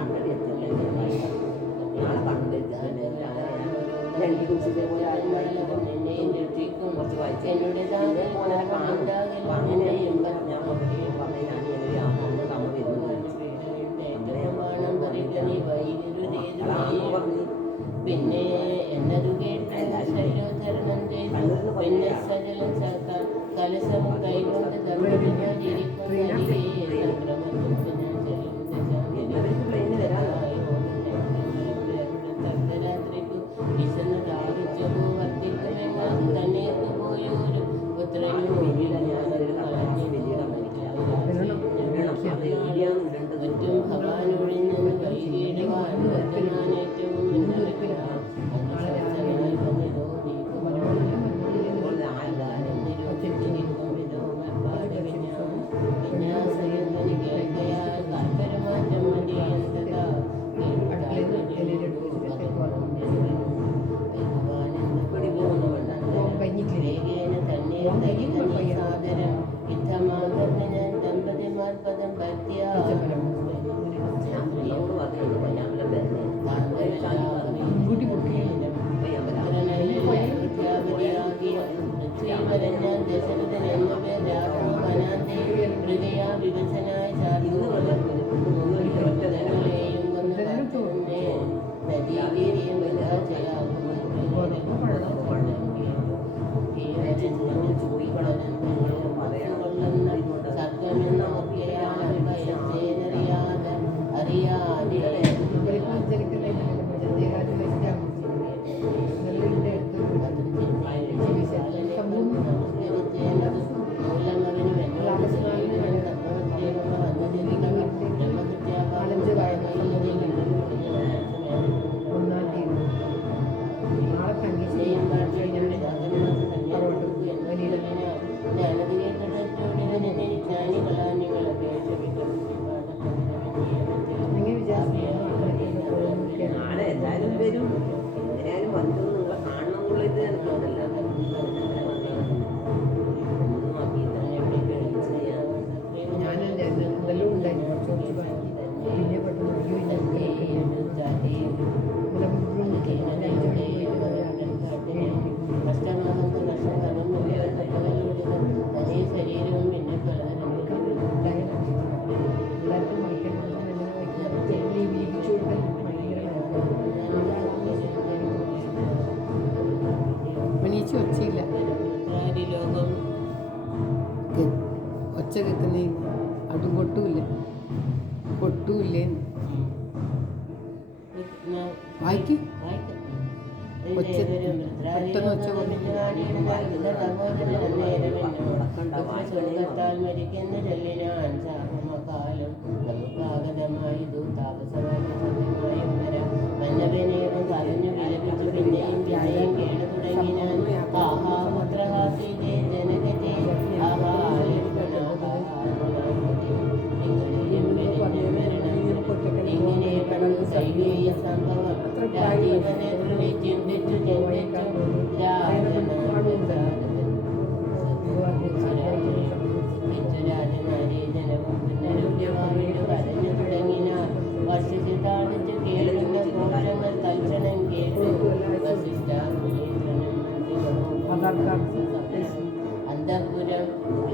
നിന്നെയും രക്ഷിക്കും എന്നോട് പണം പറയുക നീ വൈദ്യുതേതു പിന്നെ എന്നതു കേട്ട് ശൈലോധരണം ചെയ്തു പിന്നെ സജലം കലശം കൈകൊണ്ട് തർക്കരാത്രിക്കു വിശന്ന് ദാഹിച്ചപ്പോ വർദ്ധിക്കുമെന്നത് തന്നെയൊക്കെ പോയൊരു പുത്രനും മറ്റും ഭഗവാനോടിൽ നിന്ന് വൈകിടുവാൻ ഞാൻ ഏറ്റവും സാദരം യുദ്ധമാകുന്ന ഞാൻ ദമ്പതിമാർ പദം ദശരഥൻ എന്നുപേർ രാഘവനാന്റെ ഹൃദയ വിവശനായ നാളെ എല്ലാവരും വരും എങ്ങനെയാലും വന്നു നിങ്ങളെ കാണണം എന്നുള്ളത് എനിക്കുണ്ടല്ല ഞാൻ എന്തെല്ലാം ഉണ്ടായിരുന്നു കുറച്ച് ബാക്കി പിന്നെ പെട്ടെന്ന് ശരീരവും പിന്നെ മണീച്ച് ഒച്ചയില്ല ലോകം ഒച്ച കേൾക്കുന്നേ അതും പൊട്ടുമില്ല വായിക്കും മരിക്കുന്ന ചൊല്ലിനാൻ സാഹമകാലം നമുക്കാഗതമായതു താപസമായ വന്നവനേവം പറഞ്ഞു വിലപിച്ചു പിന്നെയും പിന്നെയും കേണു തുടങ്ങിനാൻ ആഹാ പുത്രഹാസി ജയ ജനകജേ ആഹാ ഇങ്ങനെ കടന്നു കൈവേയ സംഭവം രാജീവനെ ചിന്തിച്ചു രാജനാരി ജനവും പുനരുദ്യമായിട്ട് കരഞ്ഞു തുടങ്ങിനാർ വർഷിച്ചു താളിച്ചു കേൾക്കുന്ന ഘോഷങ്ങൾ തൽക്ഷണം കേട്ടു വസിഷ്ഠ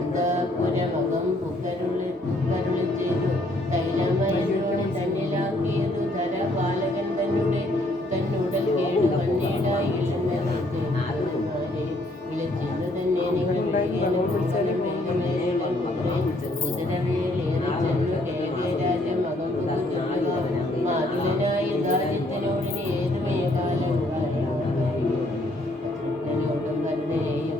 അന്തഃപുരമകം പുക്കരുളി ചെയ്തു തൈലമയോട് തന്നിലാക്കിയതു ധരപാലകൻ തന്നുടൽ കേടു കണ്ണീടായി വിളിച്ചിരുന്നു തന്നെ കുതിരവേലേറി ചെന്നു കേകരാജ മകം മാതുലനായി ദാരിദ്ര്യനോടിന് ഏതുമേ കാലം കരുണയും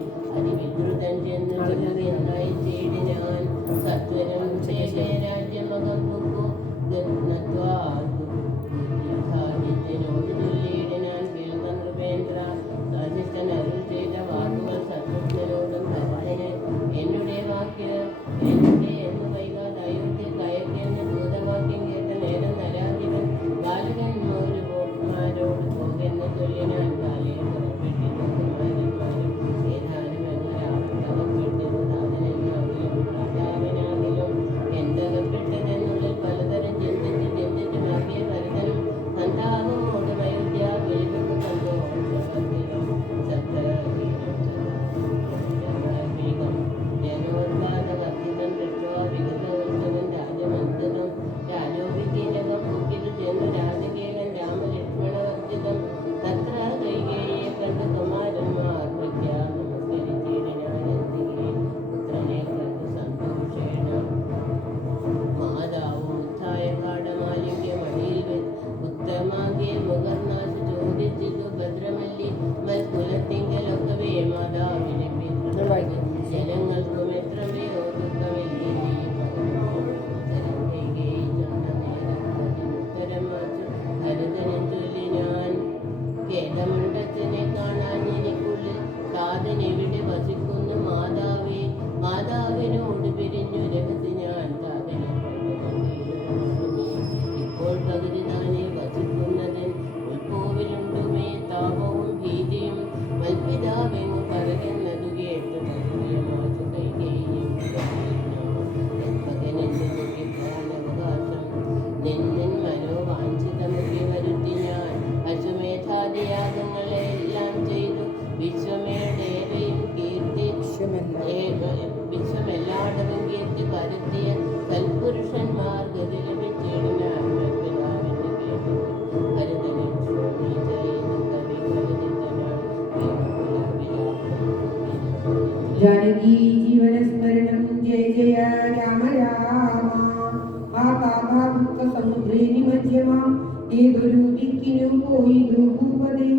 ഏതൊരു ദിക്കിനു പോയിതു ഭൂപതേ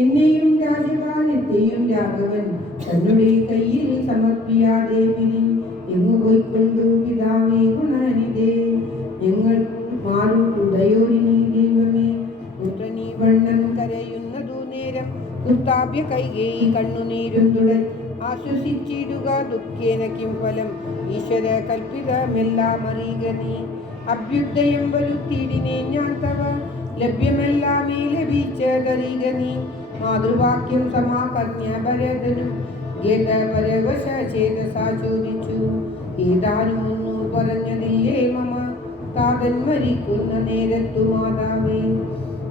എന്നെയും രാജകാലത്തെയും രാഘവൻ തന്നുടെ കയ്യിൽ സമർപ്പിയാതെ പിരിൻ എങ്ങു പോയിക്കൊണ്ടു പിതാവേ ഗുണനിതേ ഞങ്ങൾ മാറുടയോരിനി ദൈവമേ പുത്രനീ വണ്ണൻ കരയുന്നതു നേരം ഉത്താപ്യ കൈകേയി കണ്ണുനീരും തുടൻ ആശ്വസിച്ചിടുക ദുഃഖേന കിം ഫലം ഈശ്വര കൽപ്പിതമെല്ലാം അറിയുക നീ അഭ്യുദയം വരുത്തിയിടിനെ ഞാൻ തവ ലഭ്യമെല്ലാമേ ലഭിച്ചതറിയുക നീ മാതൃവാക്യം സമാകർണ്യ ഭരതനും ഗേതപരവശ ചേതസാ ചോദിച്ചു ഏതാനും ഒന്നു പറഞ്ഞതില്ലേ മമ താതൻ മരിക്കുന്ന നേരത്തു മാതാവേ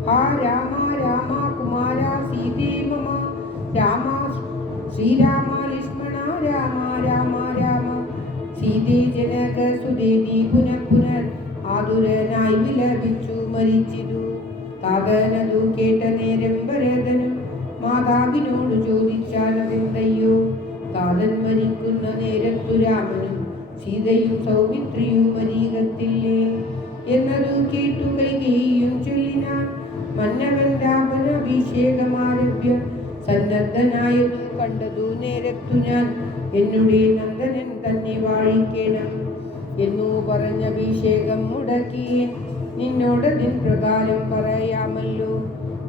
ഹാ രാമ രാമ കുമാര സീതേ മമ രാമ ശ്രീരാമ ലക്ഷ്മണ രാമ രാമ രാമ സീതേ ജനക സുദേതി പുനഃ ആതുരനായി വിലപിച്ചു മരിച്ചിതു താതനതു കേട്ട നേരം ഭരതനും മാതാവിനോട് ചോദിച്ചാലതെന്തയ്യോ താതൻ മരിക്കുന്ന നേരത്തു രാമനും സീതയും സൗമിത്രിയും മരീകത്തില്ലേ എന്നതു കേട്ടു കൈകേയിയും ചൊല്ലിനാൻ മന്നവൻ രാമനഭിഷേകമാരഭ്യ സന്നദ്ധനായതു കണ്ടതു നേരത്തു ഞാൻ എന്നുടെ നന്ദനൻ തന്നെ വാഴിക്കണം എന്നു പറഞ്ഞഭിഷേകം മുടക്കിയൻ നിന്നോടതിൻ പ്രകാരം പറയാമല്ലോ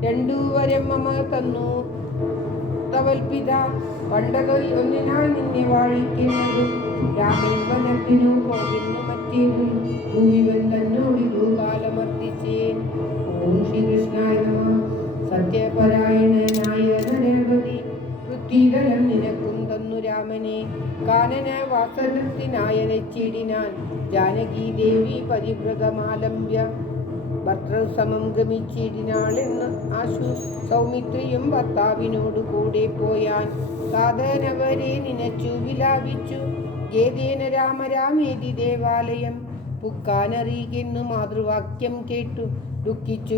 രണ്ടു വരം മമ തന്നു തവൽപിത പണ്ടതൊൽ ഒന്നിനായി നിന്നെ വാഴിക്കുന്നതും രാമൻ വനത്തിനു പോകുന്നു മറ്റേതും ഭൂമിവൻ തന്നോടിതു കാലമർത്തിച്ചേൻ ഓം ശ്രീകൃഷ്ണായ നമഃ സത്യപരായണനായ നരപതി പൃഥ്വിതലം നിനക്കും തന്നു രാമനെ കാനന വാസനത്തിനായനച്ചിടിനാൻ ജാനകി ദേവി പരിവ്രതമാലംബ്യ ഭർത്തൃസമം ഗമിച്ചിടിനാളെന്ന് ആശു സൗമിത്രിയും ഭർത്താവിനോട് കൂടെ പോയാൻ സാധനവരെ നിനച്ചു വിലാപിച്ചു ഏതേന രാമരാമേതി ദേവാലയം പുക്കാനറിയുന്നു മാതൃവാക്യം കേട്ടു ദുഃഖിച്ചു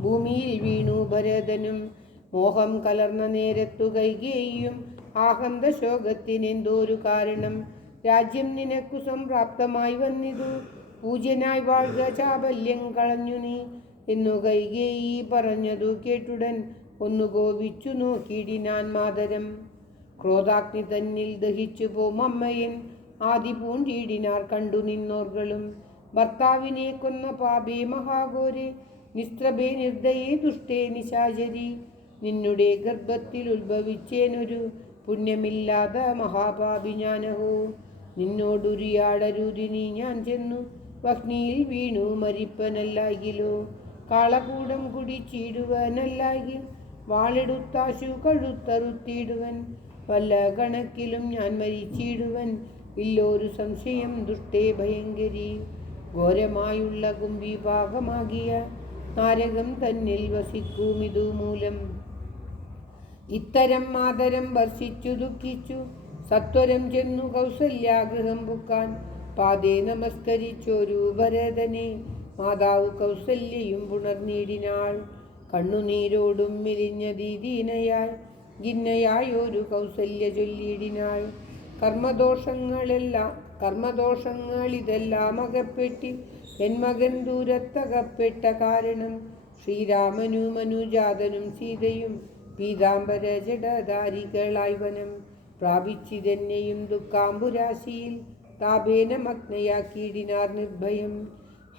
ഭൂമിയിൽ വീണു ഭരതനും മോഹം കലർന്ന നേരത്തു കൈകേയിയും ആഹന്ത ശോകത്തിനെന്തോരു കാരണം രാജ്യം നിനക്കു സംപ്രാപ്തമായി വന്നിതു പൂജ്യനായി വാഴുക ചാബല്യം കളഞ്ഞു നീ എന്നു കൈകേയി പറഞ്ഞതു കേട്ടുടൻ ഒന്നു കോപിച്ചു നോക്കിയിടിനാൻ മാതരം ക്രോധാഗ്നി തന്നിൽ ദഹിച്ചു പോമമ്മയൻ ആദി പൂണ്ടിയിടിനാർ കണ്ടു നിന്നോർകളും ഭർത്താവിനെ കൊന്ന പാപേ മഹാഘോരെ നിസ്ത്രഭേ നിർദ്ദയേ ദുഷ്ടേ നിശാചരി നിന്നുടെ ഗർഭത്തിൽ ഉത്ഭവിച്ചേനൊരു പുണ്യമില്ലാത്ത മഹാപാപി ഞാനഹോ നിന്നോടുരിയാടരുതിനി ഞാൻ ചെന്നു വഗ്നിയിൽ വീണു മരിപ്പനല്ലാകിലോ കാളകൂടം കുടിച്ചിടുവനല്ലാകിൽ വാളെടുത്താശു കഴുത്തറുത്തിടുവൻ വല്ല കണക്കിലും ഞാൻ മരിച്ചിടുവൻ ഇല്ലൊരു സംശയം ദുഷ്ടേ ഭയങ്കരി ഘോരമായുള്ള കുംഭിഭാഗമാകിയ നാരകം തന്നിൽ വസിക്കുമിതു മൂലം ഇത്തരം മാതരം വർഷിച്ചു ദുഃഖിച്ചു സത്വരം ചെന്നു കൗസല്യാഗൃഹം പുക്കാൻ പാതേ നമസ്കരിച്ചൊരു ഭരതനെ മാതാവ് കൗസല്യയും പുണർനീടിനാൾ കണ്ണുനീരോടും മെലിഞ്ഞ ദീദീനയായി ജിന്നയായൊരു കൗസല്യ ചൊല്ലിയിടിനാൾ കർമ്മദോഷങ്ങളിതെല്ലാം അകപ്പെട്ടി എൻ മകൻ ദൂരത്തകപ്പെട്ട കാരണം ശ്രീരാമനും മനുജാതനും സീതയും പീതാംബര ജഡധാരികളായി വനം പ്രാപിച്ചിതെന്നെയും ദുഃഖാംബുരാശിയിൽ താപേന മഗ്നയാക്കിയിടിനാർ നിർഭയം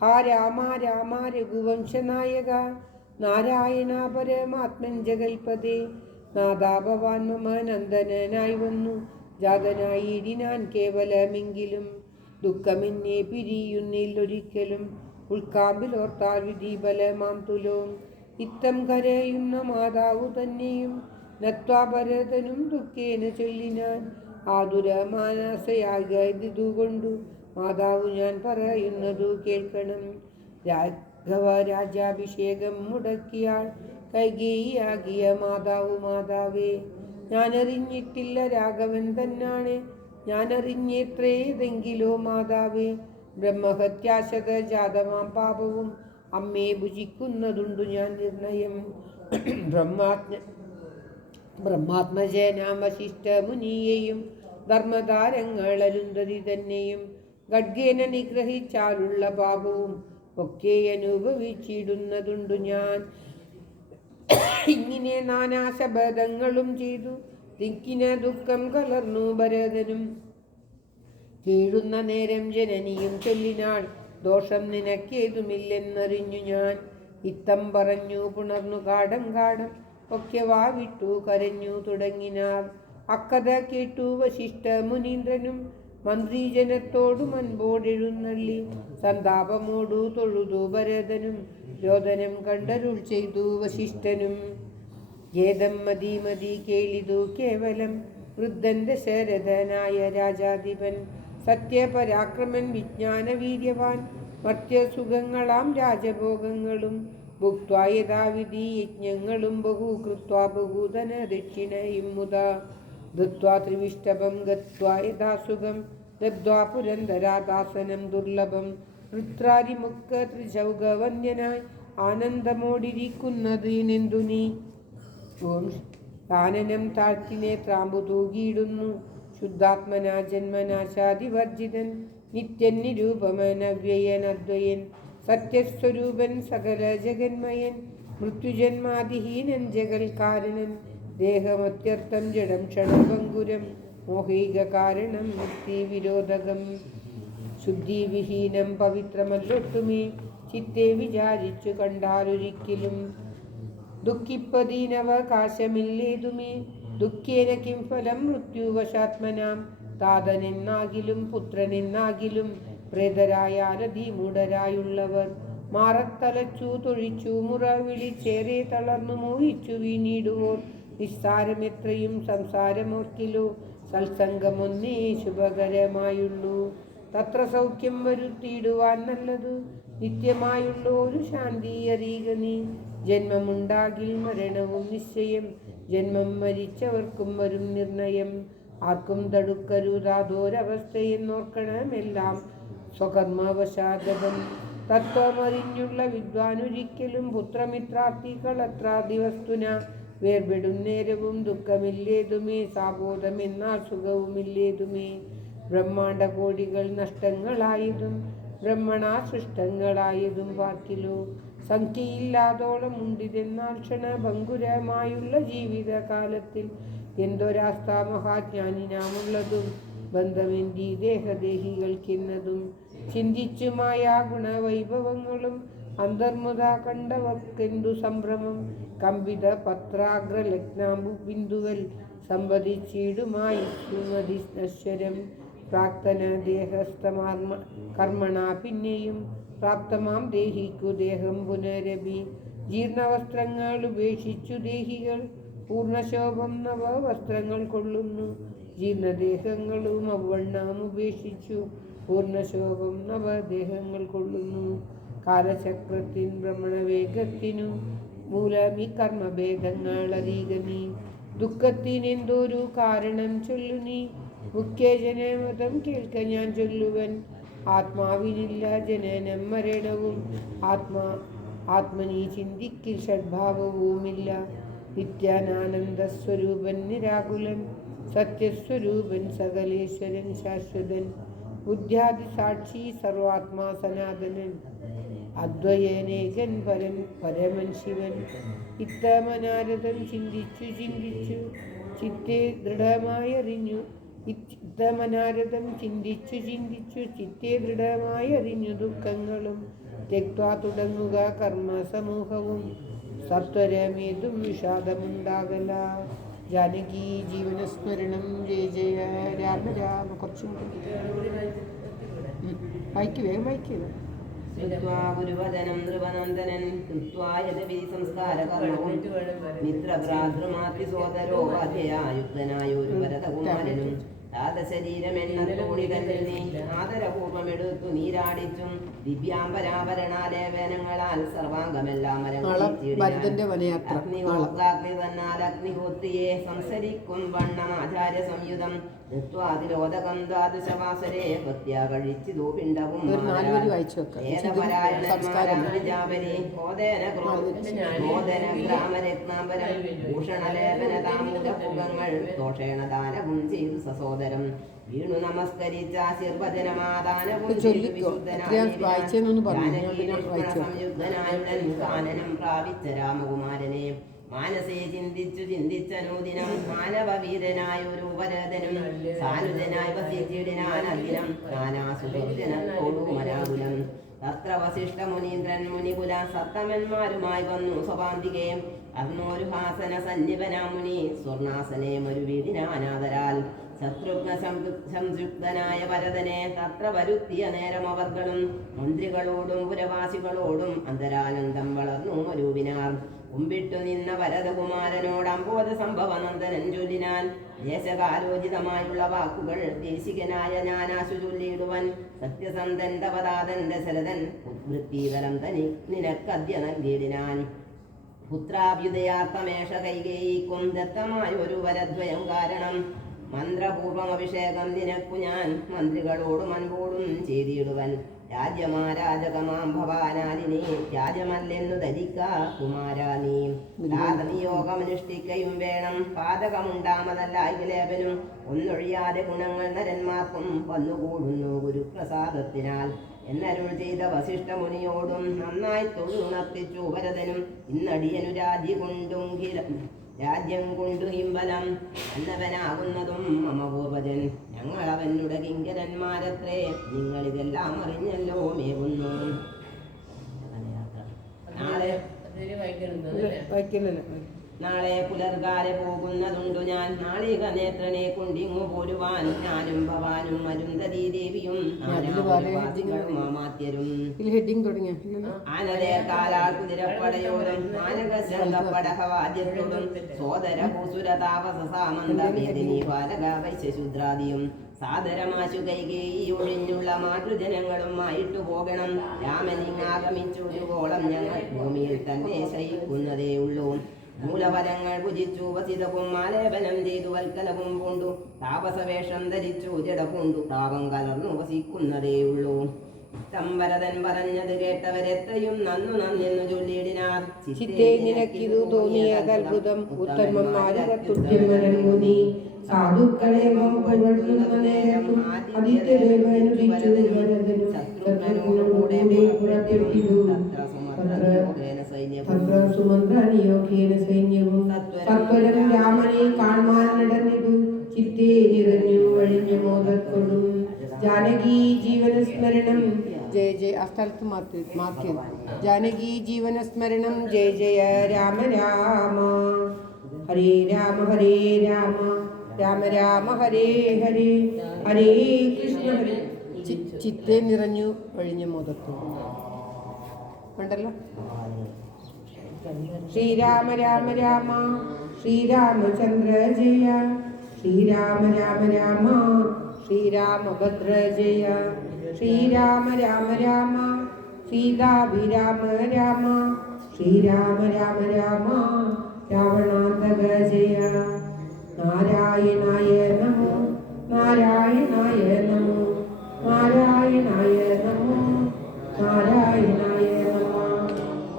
ഹാ രാമ രാമ രഘുവംശനായക നാരായണ പരമാത്മൻ ജഗൽപദേ നാദാ ഭവാൻ മമ നന്ദനായി വന്നു ജാതനായിടിനാൻ കേവലമെങ്കിലും ദുഃഖമെന്നെ പിരിയുന്നില്ലൊരിക്കലും ഉൾക്കാമ്പിലോർത്താൽ വിധിബലമാം തുലോം ഇത്തം കരയുന്ന മാതാവു തന്നെയും നത്വാഭരതനും ദുഃഖേന ചൊല്ലിനാൻ ആതുരമാനസയായതുകൊണ്ടു മാതാവു ഞാൻ പറയുന്നതു കേൾക്കണം രാഘവ രാജാഭിഷേകം മുടക്കിയാൾ കൈകേയിയാകിയ മാതാവേ ഞാനറിഞ്ഞിട്ടില്ല രാഘവൻ തന്നാണ് ഞാനറിഞ്ഞെത്രേതെങ്കിലോ മാതാവേ ബ്രഹ്മഹത്യാശത ജാതമാം പാപവും അമ്മേ ഭുജിക്കുന്നതുണ്ടു ഞാൻ നിർണയം ബ്രഹ്മാത്മജനാം വശിഷ്ഠ മുനിയെയും ധർമ്മതാരങ്ങൾ അരുന്ധതി തന്നെയും ഖഡ്ഗേന നിഗ്രഹിച്ചാലുള്ള പാപവും ഒക്കെ അനുഭവിച്ചിടുന്നതുണ്ടു ഞാൻ. ഇങ്ങനെ നാനാശബദങ്ങളും ചെയ്തു ദിക്കിന ദുഃഖം കലർന്നു ഭരതനും. കേഴുന്ന നേരം ജനനിയും ചൊല്ലിനാൾ, ദോഷം നിനക്കേതുമില്ലെന്നറിഞ്ഞു ഞാൻ. ഇത്തം പറഞ്ഞു പുണർന്നു കാടം കാടം ഒക്കെ വാവിട്ടു കരഞ്ഞു തുടങ്ങിനാർ. അക്കഥ കേട്ടു വശിഷ്ഠ മുനീന്ദ്രനും മന്ത്രീജനത്തോടു അൻപോടെഴുന്നള്ളി സന്താപമോടു തൊഴുതു ഭരതനും. രോദനം കണ്ടരുൾ ചെയ്തു വശിഷ്ഠനും. ഖേദം മതി മതി കേളിതു കേവലം വൃദ്ധൻ ദശരഥനായ രാജാധിപൻ. സത്യപരാക്രമൻ വിജ്ഞാനവീര്യവാൻ മർത്യസുഖങ്ങളാം രാജഭോഗങ്ങളും ഭുക്ത്വാ യഥാവിധി യജ്ഞങ്ങളും ബഹു കൃത്വാ ബഹൂധന ദക്ഷിണയും മുതാ ദത്വാ ത്രിവിഷ്ടഭം ഗത്വാ യഥാസുഖം ദബ്ധ്വാ പുരന്തരാദാസനം ദുർലഭം. വൃത്രാരിമുക്ക ത്രിചൗകവന്യനായി ആനന്ദമോടിരിക്കുന്നതിനെന്തു നീ? ഓം കാനനം താഴ്ത്തി നേത്രാമ്പു തൂകിയിടുന്നു ശുദ്ധാത്മനാ ജന്മനാശാദിവർജിതൻ നിത്യൻ നിരൂപമൻ അവ്യയൻ അദ്വയൻ സത്യസ്വരൂപൻ സകല ജഗന്മയൻ മൃത്യുജന്മാതിഹീനൻ ജഗൽ കാരണൻ ദേഹമത്യർത്ഥം ജഡം ക്ഷണഭംഗുരം മോഹൈക കാരണം മുക്തി വിരോധകം. ശുദ്ധിവിഹീനം പവിത്രമല്ലൊട്ടുമേ ചിത്തെ വിചാരിച്ചു കണ്ടാലൊരിക്കലും ദുഃഖിപ്പതീനവകാശമില്ലേതുമേ. ദുഃഖേന കിം ഫലം മൃത്യുവശാത്മനാം താതനെന്നാകിലും പുത്രനെന്നാകിലും പ്രേതരായാലധീമൂഢരായുള്ളവർ മാറത്തലച്ചു തൊഴിച്ചു മുറ വിളിച്ചേറെ തളർന്നു മോഹിച്ചു വീണിടുവോർ നിസ്സാരമെത്രയും സംസാരമോർക്കിലോ സത്സംഗമൊന്നേ ശുഭകരമായുള്ളൂ. തത്ര സൗഖ്യം വരുത്തിയിടുവാൻ നല്ലതു നിത്യമായുള്ള ഒരു ശാന്തി അറിയുക നീ. ജന്മമുണ്ടാകിൽ മരണവും നിശ്ചയം ജന്മം മരിച്ചവർക്കും വരും നിർണയം. ആർക്കും തടുക്കരുതാതൊരവസ്ഥയെന്നോർക്കണമെല്ലാം സ്വകർമ്മവശാഗതം. തത്വമറിഞ്ഞുള്ള വിദ്വാനൊരിക്കലും പുത്രമിത്രാർത്ഥികളത്രാദി വസ്തുന വേർപെടും നേരവും ദുഃഖമില്ലേതുമേ സാബോധമെന്നാൽ സുഖവുമില്ലേതുമേ. ബ്രഹ്മാണ്ട കോടികൾ നഷ്ടങ്ങളായതും ബ്രഹ്മണാ സൃഷ്ടങ്ങളായതും പാർക്കിലോ സംഖ്യയില്ലാതോളം ഉണ്ടിതെന്നാൽ ക്ഷണഭംഗുരമായുള്ള ജീവിതകാലത്തിൽ എന്തൊരാസ്ഥ മഹാജ്ഞാനിനാമുള്ളതും ബന്ധമെന്തി ദേഹദേഹികൾക്കെന്നതും. ചിന്തിച്ചുമായ ഗുണവൈഭവങ്ങളും അന്തർമുത കണ്ടവർക്കെന്തു സംഭ്രമം. കമ്പിത പത്രാഗ്രലഗ്നാമ്പു ബിന്ദുവൽ സംവദിച്ചിടുമായി സുമതി നശ്വരം. പ്രാക്തന ദേഹസ്ഥമാർമ്മ കർമ്മണ പിന്നെയും പ്രാപ്തമാം ദേഹിക്കു ദേഹം പുനരപി. ജീർണവസ്ത്രങ്ങൾ ഉപേക്ഷിച്ചു ദേഹികൾ പൂർണ്ണശോഭം നവ വസ്ത്രങ്ങൾ കൊള്ളുന്നു. ജീർണദേഹങ്ങളും അവണ്ണം ഉപേക്ഷിച്ചു പൂർണ്ണശോഭം നവദേഹങ്ങൾ കൊള്ളുന്നു. കാലചക്രത്തിൻ ഭ്രമണവേഗത്തിനു മൂലമീ കർമ്മഭേദങ്ങൾ അറിയുക നീ. ദുഃഖത്തിനെന്തൊരു കാരണം ചൊല്ലു നീ. മുഖ്യജനമതം കേൾക്ക ഞാൻ ചൊല്ലുവൻ. ആത്മാവിനില്ല ജനനം മരണവും ആത്മനി ചിന്തിക്കിൽ ഷഡ്ഭാവവുമില്ല. നിത്യാനാനന്ദസ്വരൂപൻ നിരാകുലൻ സത്യസ്വരൂപൻ സകലേശ്വരൻ ശാശ്വതൻ. ബുദ്ധ്യാദി സാക്ഷി സർവാത്മാ സനാതനൻ അദ്വയനേകൻ പരമൻ ശിവൻ. ഇത്തമനാരദം ചിന്തിച്ചു ചിന്തിച്ചു ചിത്തെ ദൃഢമായറിഞ്ഞു ചിത്തെ ദൃഢമായറിഞ്ഞു ദുഃഖങ്ങളും തെക്വാ തുടങ്ങുക കർമ്മസമൂഹവും സത്വരമേതും വിഷാദമുണ്ടാകല. ജാനകി ജീവനസ്മരണം ജയ ജയ രാമ രാമ. കുറച്ചും വായിക്കു വേഗം വായിക്കുക. ഗുരുവദനം നൃപനന്ദനൻ കൃത്വായതപി സംസ്കാരകർമ്മവും മിത്രഭ്രാതൃമാതൃസോദരോപാധ്യയുക്തനായൊരു ഭരതകുമാരനും ശരീരമെണ്ണത്തോണി തന്നെ ആദരപൂർവമെടുത്തു നീരാടിച്ചും ദിവ്യാംബരാഭരണാലേപനങ്ങളാൽ സർവാംഗമെല്ലാം അഗ്നിഹോത്രാഗ്നി തന്നാൽ അഗ്നിഹോത്രിയെ സംസരിക്കും വണ്ണം ആചാര്യ സംയുതം ഋത്വാതിരോധകം ദ്വാദശവാസരെ ഭക്ത്യാ കഴിച്ചിതു പിണ്ഡവും ഭൂഷണലേപന താമൂലപുഖങ്ങൾ ദോഷേണ ദാനവും ചെയ്തു സസോദരം വീണു നമസ്കരിച്ച ആശീർവചനമാദാനവും ചൊല്ലിക്കോ. എത്രയാണ് വായിച്ചതെന്നൊന്ന് പറഞ്ഞു. സംയുക്തനായുടൻ കാനനം പ്രാപിച്ച രാമകുമാരനെ മാനസേ ചിന്തിച്ചനൂദിനം മാനവവീരനായൊരു വരദനും സാനുജനായി വസിച്ചിടിനാൻ അഖിലം നാനാസുഹൃജനത്തോടു മരാകുലം. തത്ര വസിഷ്ഠ മുനീന്ദ്രൻ മുനികുല സത്തമന്മാരുമായി വന്നു സ്വപാന്തികേ അർണോരു ഹാസന സന്നിപനാ മുനി സ്വർണാസനെ മരുവീടിനാനാദരാൽ ശത്രുഘ്ന സംയുക്തനായ വരദനെ തത്ര വരുത്തിയ നേരം അവർകളും മന്ത്രികളോടും പുരവാസികളോടും അന്തരാനന്ദം വളർന്നു മരുവിനാർ. കുമ്പിട്ടു നിന്ന വരദകുമാരനോട് അമ്പോധ സംഭവനന്ദനൻ ചൊല്ലിനാൻ. ദേശകാലോചിതമായുള്ള വാക്കുകൾ ദേശികനായ ഞാനാശു ചൊല്ലിയിടുവൻ. സത്യസന്ധൻ തവതാതൻ ദശരഥൻ വൃത്തിതലം തനി നിനക്കദ്യ നൽകിയിടിനാൻ. പുത്രാഭ്യുദയാർത്ഥമേഷ കൈകേയിക്കും ദത്തമായൊരു വരദ്വയം കാരണം. മന്ത്രപൂർവം അഭിഷേകം നിനക്കു ഞാൻ മന്ത്രികളോടും അൻപോടും ചെയ്തിടുവൻ. രാജ്യമാരാജകമാം ഭവാനാലിനെ ത്യാജമല്ലെന്നു ധരിക്ക കുമാരാ നീ. യോഗമനുഷ്ഠിക്കയും വേണം പാതകമുണ്ടാമതല്ല അഖിലേപനും. ഒന്നൊഴിയാതെ ഗുണങ്ങൾ നരന്മാർക്കും വന്നുകൂടുന്നു ഗുരുപ്രസാദത്തിനാൽ എന്നരുൾ ചെയ്ത വസിഷ്ഠ മുനിയോടും നന്നായി തൊഴുണർത്തിച്ചു ഭരതനും. ഇന്നടിയനു രാജ്യം കൊണ്ടു ഹിംബലം എന്നവനാകുന്നതും മമ പൂർവജൻ. ഞങ്ങളവനുടെ കിങ്കരന്മാരത്രേ നിങ്ങളിതെല്ലാം അറിഞ്ഞല്ലോ മേവുന്നു. നാളെ പുലർകാലെ പോകുന്നതുണ്ടു ഞാൻ. നാളിക നേത്രനെ കൊണ്ടിങ്ങു പോരുവാൻ ഞാനും ഭവാനും അരുന്ധതി ദേവിയും മാമാത്യരും. ആനതേ കാലാൾ കുതിരപ്പടയോടും മാനകശങ്കപ്പടഹവാദ്യത്തോടും സോദര ഭൂസുര താപസ സാമന്ത വേദിനി ബാലക വൈശ്യശൂദ്രാദിയും സാദരമാശു കൈകേയി ഒഴിഞ്ഞുള്ള മാതൃജനങ്ങളുമായിട്ടു പോകണം. രാമനിങ്ങാഗമിച്ചൊരുവോളം ഞങ്ങൾ ഭൂമിയിൽ തന്നെ ശയിക്കുന്നതേ ഉള്ളൂ. മൂലവരങ്ങൾ ഭുജിച്ചു വസിതവും ആലേപനം ചെയ്തു വൽക്കലവും പൂണ്ടു താപസവേഷം ധരിച്ചു ജട പൂണ്ടു താപം കലർന്നു വസിക്കുന്നതേയുള്ളൂ. ഭരതൻ പറഞ്ഞത് കേട്ടവരെത്രയും നന്നു നന്നെന്നു ചൊല്ലിയിടിനാർ. ചിത്തേ നിനക്കിതു തോന്നിയതത്ഭുതം ഉത്തമം നാരകത്തുല്യമനങ്ങുനി സാധുക്കളെ പുകഴ്ത്തുന്ന നേരത്തും ആദിത്യദേവനുദിച്ചു ഭരതനും ശത്രുഘ്നോടുകൂടെ പുറപ്പെട്ടിതു. സുമന്ത്രനിയോഗേന സൈന്യവും സത്വരം രാമനെ കാണുവാൻ നടന്നിതു. ചിത്തേ നിറഞ്ഞു വഴിഞ്ഞ മോദക്കൊടും ജാനകി ജീവനസ്മരണം ജയ ജയ. ആ സ്ഥലത്ത് മാറ്റിയത് ജാനകി ജീവനസ്മരണം ജയ ജയ രാമ രാമ. ഹരേ രാമ ഹരേ രാമ രാമ രാമ ഹരേ ഹരേ ഹരേ കൃഷ്ണ ഹരേ. ചിത്തേ നിറഞ്ഞു വഴിഞ്ഞ മോദത്തോടും ഉണ്ടല്ലോ. ശ്രീരാമ രാമ രാമ ശ്രീരാമചന്ദ്ര ജയ. ശ്രീരാമ രാമ രാമ ശ്രീരാമഭദ്ര ജയ. ശ്രീരാമ രാമ രാമ സീതാഭിരാമ രാമ. ശ്രീരാമ രാമ രാമ രാവണാന്തക ജയ. നാരായണായ നമോ നാരായണായ നമോ നാരായണായ നമോ നാരായണായ നമോ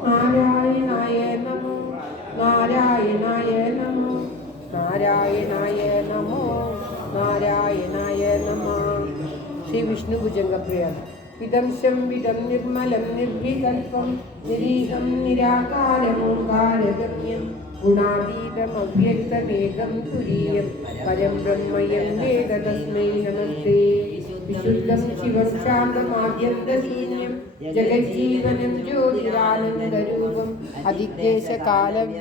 നാരായണായ നമോ നാരായണായ നമോ നാരായണായ നമോ നാരായണായ നമോ. ശ്രീ വിഷ്ണു ഭുജംഗപ്രിയ. വിദംശം വിദം നിർമ്മലം നിർവികൽപം നിരീഹം നിരാകാരമോങ്കാരഗമ്യം ഗുണാതീതമവ്യക്തമേകം തുരീയം പരം ബ്രഹ്മയം വേദ തസ്മൈ നമസ്തേ. വിശുദ്ധം ശിവം ശാന്തമാദ്യന്തശൂന്യം ജഗജ്ജീവനം ജ്യോതിരാനന്ദരൂപം അതിക്ലേശകാല